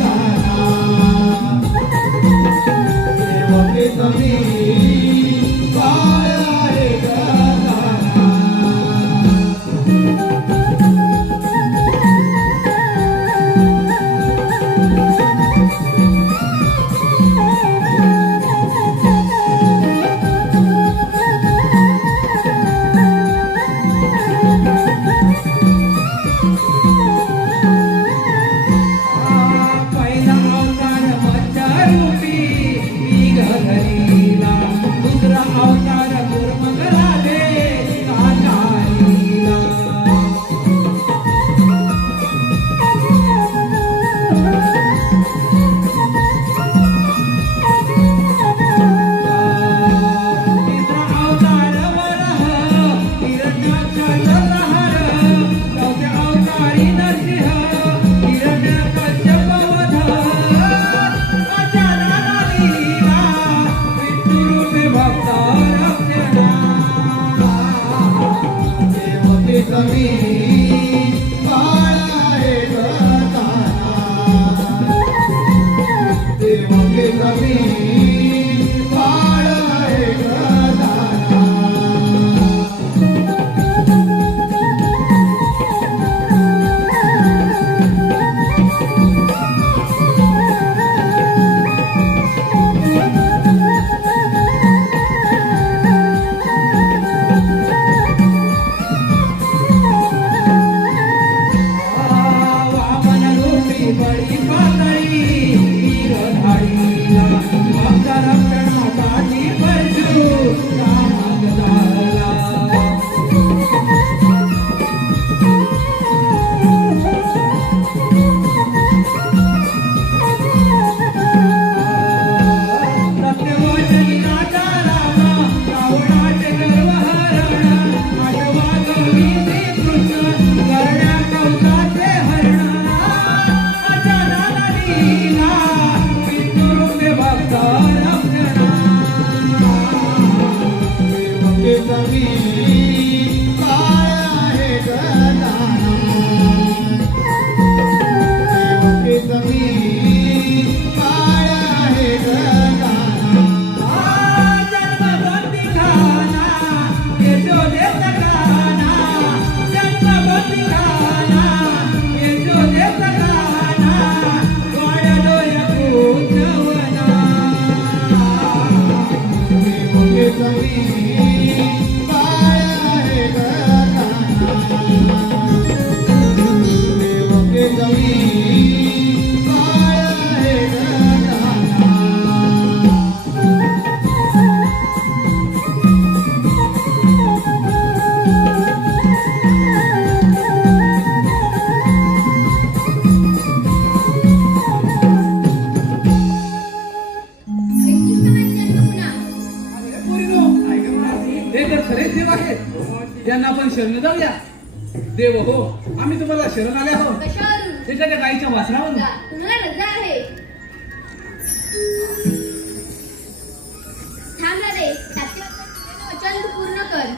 दाना देवकी तुम्ही बाळ आहे ग दाना पहिला अवतार मच्छरूपी घरीला आमच्या रक्षणासाठी परशुराम झाला. सत्यवचनी राजा राम, रावणाचे गर्व हरण, आठवागवी श्रीकृष्ण, करण्या कौसाचे हरण. अचानक लीला, विष्णुरूपे भक्त रक्षणा. जन्मबंदी खाना, यशोदेचा गाना. जन्मबंदी खाना, यशोदेचा गाना. वाढलोय पूजवना. हे तर खरेच देव आहेत, त्यांना आपण शरण जाऊया. देव हो, आम्ही तुम्हाला शरण आले आहोत. कशावरून? त्याच्या त्या गाईच्या वासरावरून. जा, तुम्हाला रजा आहे. थांब रे, वचन पूर्ण कर.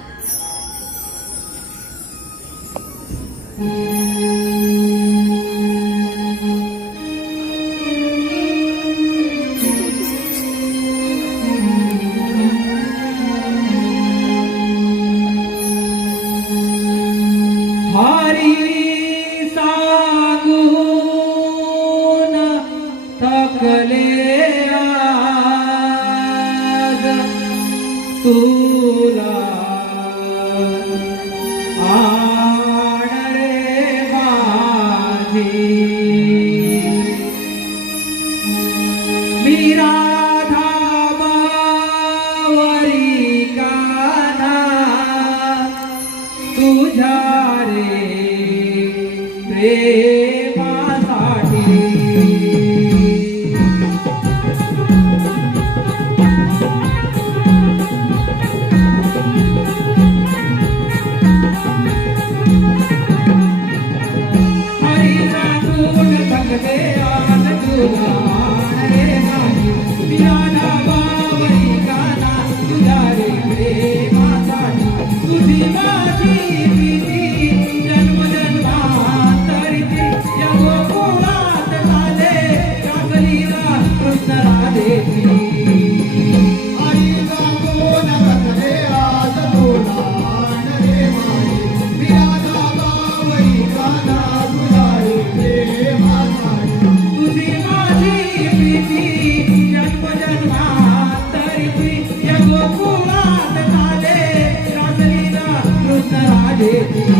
हरी सांगून थकले आज तुला आण रे माझी. मी राधा बावरी काना तुझ्या रे प्रेमासाठी. हरी सांगून थकले आज तुला आण रे माझी. मी राधा बावरी काना तुझ्या रे प्रेमासाठी. तुझी माझी प्रीती जन्मजन्मांतरीची या गोकुळात झाले रागलीला कृष्ण राधेची. तुझी माझी प्रीती जन्मजन्मांतरीची या गोकुळात झाले रागलीला कृष्ण राधेची.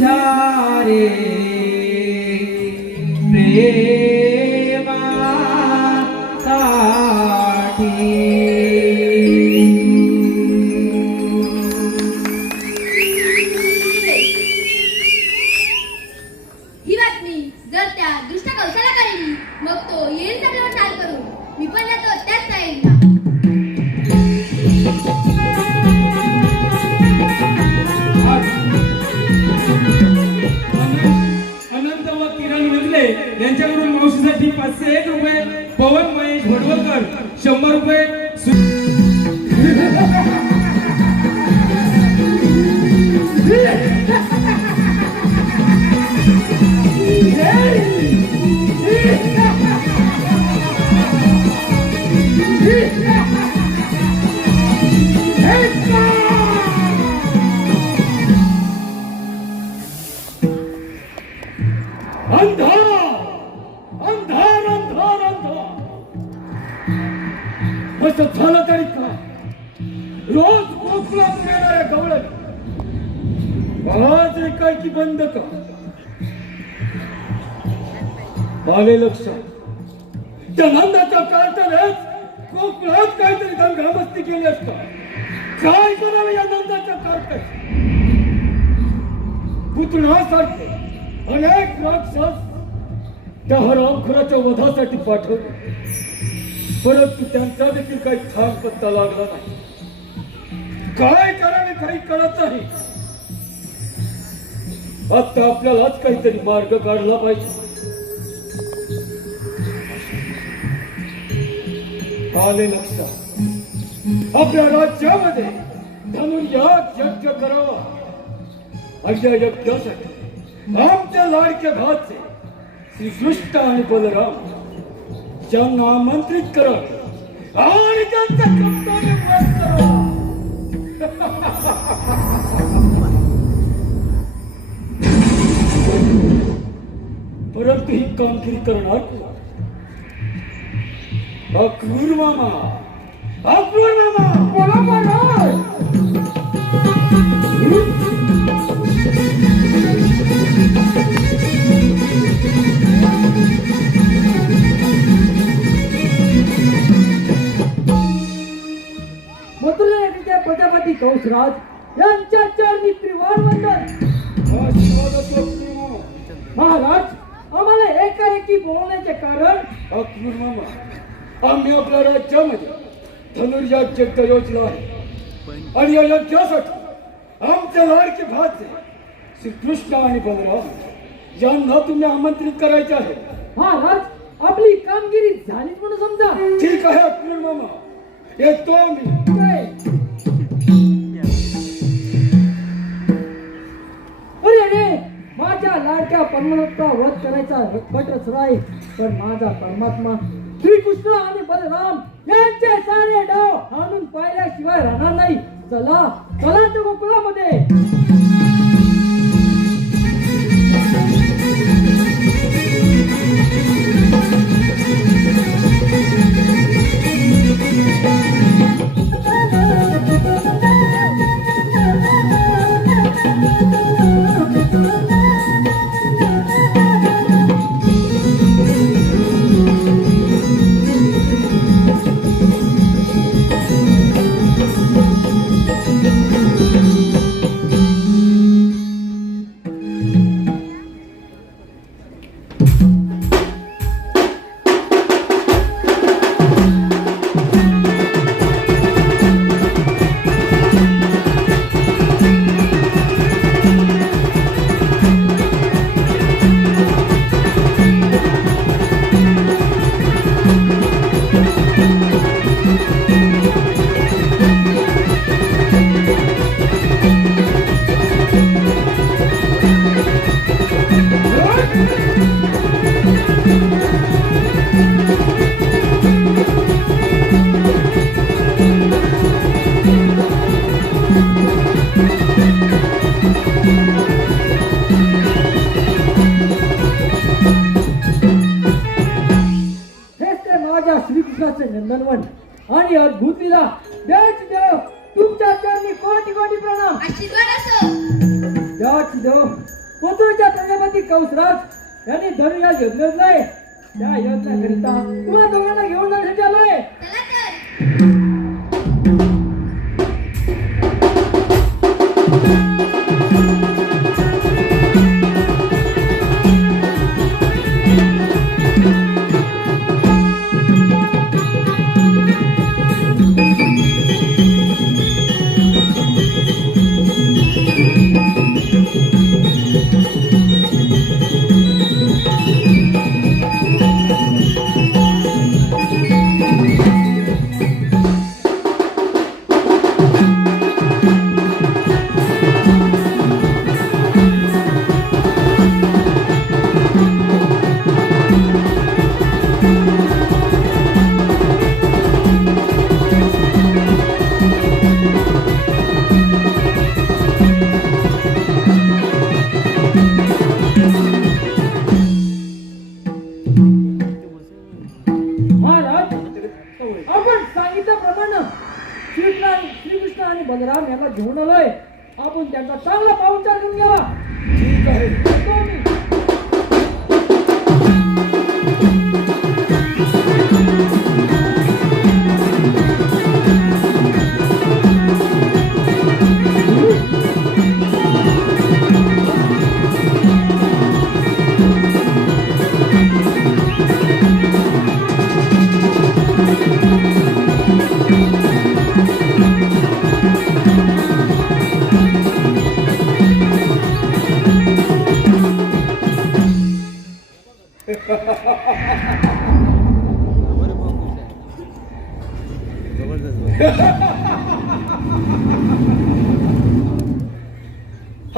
तुझ्या रे ही बातमी जर त्या दुष्ट कौशाला कळली मग तो येईल सगळ्यावर चाल करू मी पण जातो त्याच साईडला अनंत व किरण विजले यांच्याकडून मावशीसाठी 501 रुपये, पवन महेश भडवलकर 100 रुपये, अंधार अंधार अंधार अंधार असं झालं तरी का रोज कोकणात येणाऱ्या गवळण आज एकाएकी बंद का आले लक्षात त्या नंदाच्या कारखान्यात कोकणात काहीतरी दंगामस्ती केली असता काय करावे या नंदाच्या कारखान्यात पुतणासारखे अनेक राक्षस त्या हरामखोराच्या वधासाठी पाठवले परंतु त्यांचा देखील काही थांब पत्ता लागला नाही काय करावे काही कळत नाही आता आपल्यालाच काहीतरी मार्ग काढला पाहिजे आले लक्षात आपल्या राज्यामध्ये धनुर्याग यज्ञ करावा अशा यज्ञासाठी आमच्या लाडक्या भाचे श्रीकृष्ण आणि बलराम यांना आमंत्रित करा आणि त्यांचा कर्तव्य व्रत करावा परंतु ही कामगिरी करणार कोण? अक्रूर मामा बोला महाराज मथुरेच्या प्रजापती कंसराज यांच्या चरणी त्रिवार वंदन. महाराज आम्हाला एकाएकी बोलण्याचे कारण अक्रूर मामा आम्ही आपल्या राज्यामध्ये धनुर्याग यज्ञ योजला आहे आणि या यज्ञासाठी आमच्या लाडके भाचे श्रीकृष्ण आणि बलराम यांना तुम्ही आमंत्रित करायचे आहे. महाराज आपली कामगिरी झालीच म्हणून समजा. ठीक आहे अक्रूर मामा येतो आम्ही. काय? अरे रे माझ्या लाडक्या परमात्मा व्रत करायचा कट रचला आहे पण माझा परमात्मा श्रीकृष्ण आणि बलराम यांचे सारे डाव हाणून पाहिल्याशिवाय राहणार नाही. चला चला त्या गोकुळामध्ये. श्रीकृष्णाचे नंदनवन आणि अद्भुत लीला देवाची देव तुमच्या चरणी कोटी कोटी प्रणाम. आशीर्वाद असो. देवाची देव मथुरेच्या प्रजापती कंसराज यांनी धरून या योजनेत त्या योजनेकरिता तुम्हाला दोघांना घेऊन जाण्यासाठी आलोय. चला तर. महाराज, आपण सांगितल्याप्रमाणे श्रीकृष्ण आणि बलराम यांना घेऊन आलोय. आपण त्यांचा चांगला पाहुणचार करून घ्यावा. ठीक आहे. येतो मी.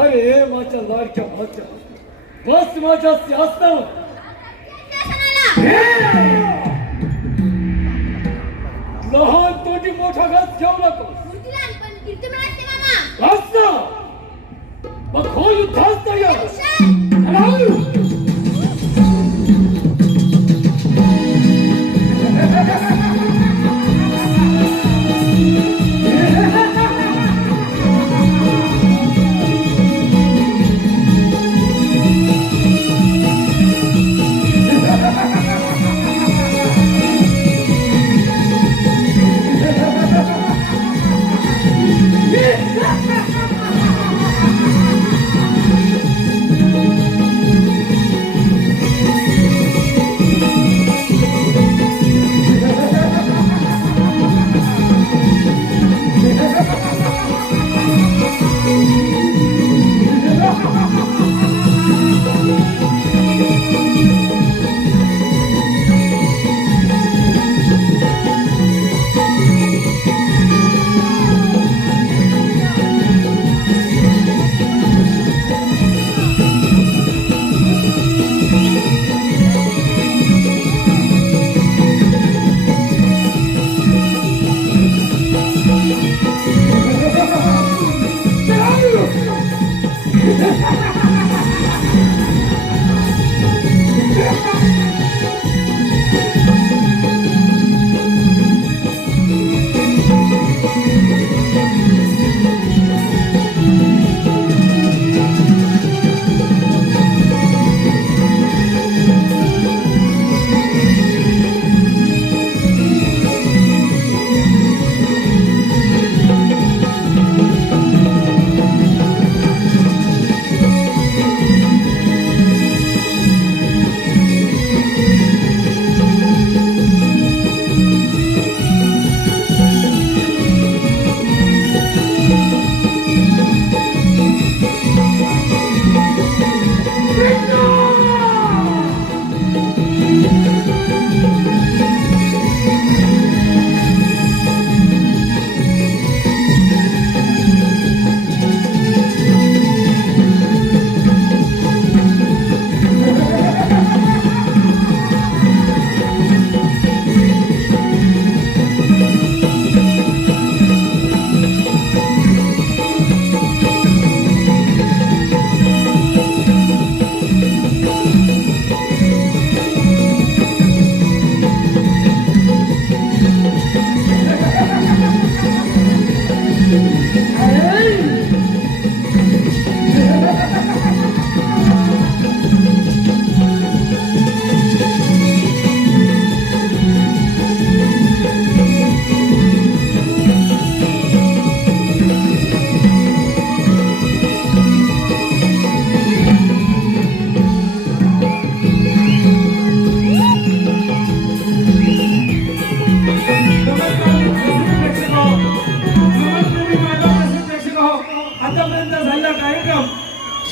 अरे माझ्या लाडक्या भाच्या, बस माझ्या शासनावर. लहान तोंडी मोठा घास घेऊ नको. घास ना मग हो युद्धास तयार.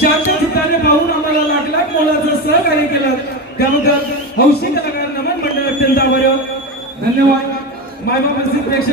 शांत चित्ताने पाहून आम्हाला लाख लाख मोलाचं सहकार्य केलं त्याबद्दल हौशी कलाकार नमन मंडळ अत्यंत आभारी आहोत. धन्यवाद. मायबाप प्रेक्षक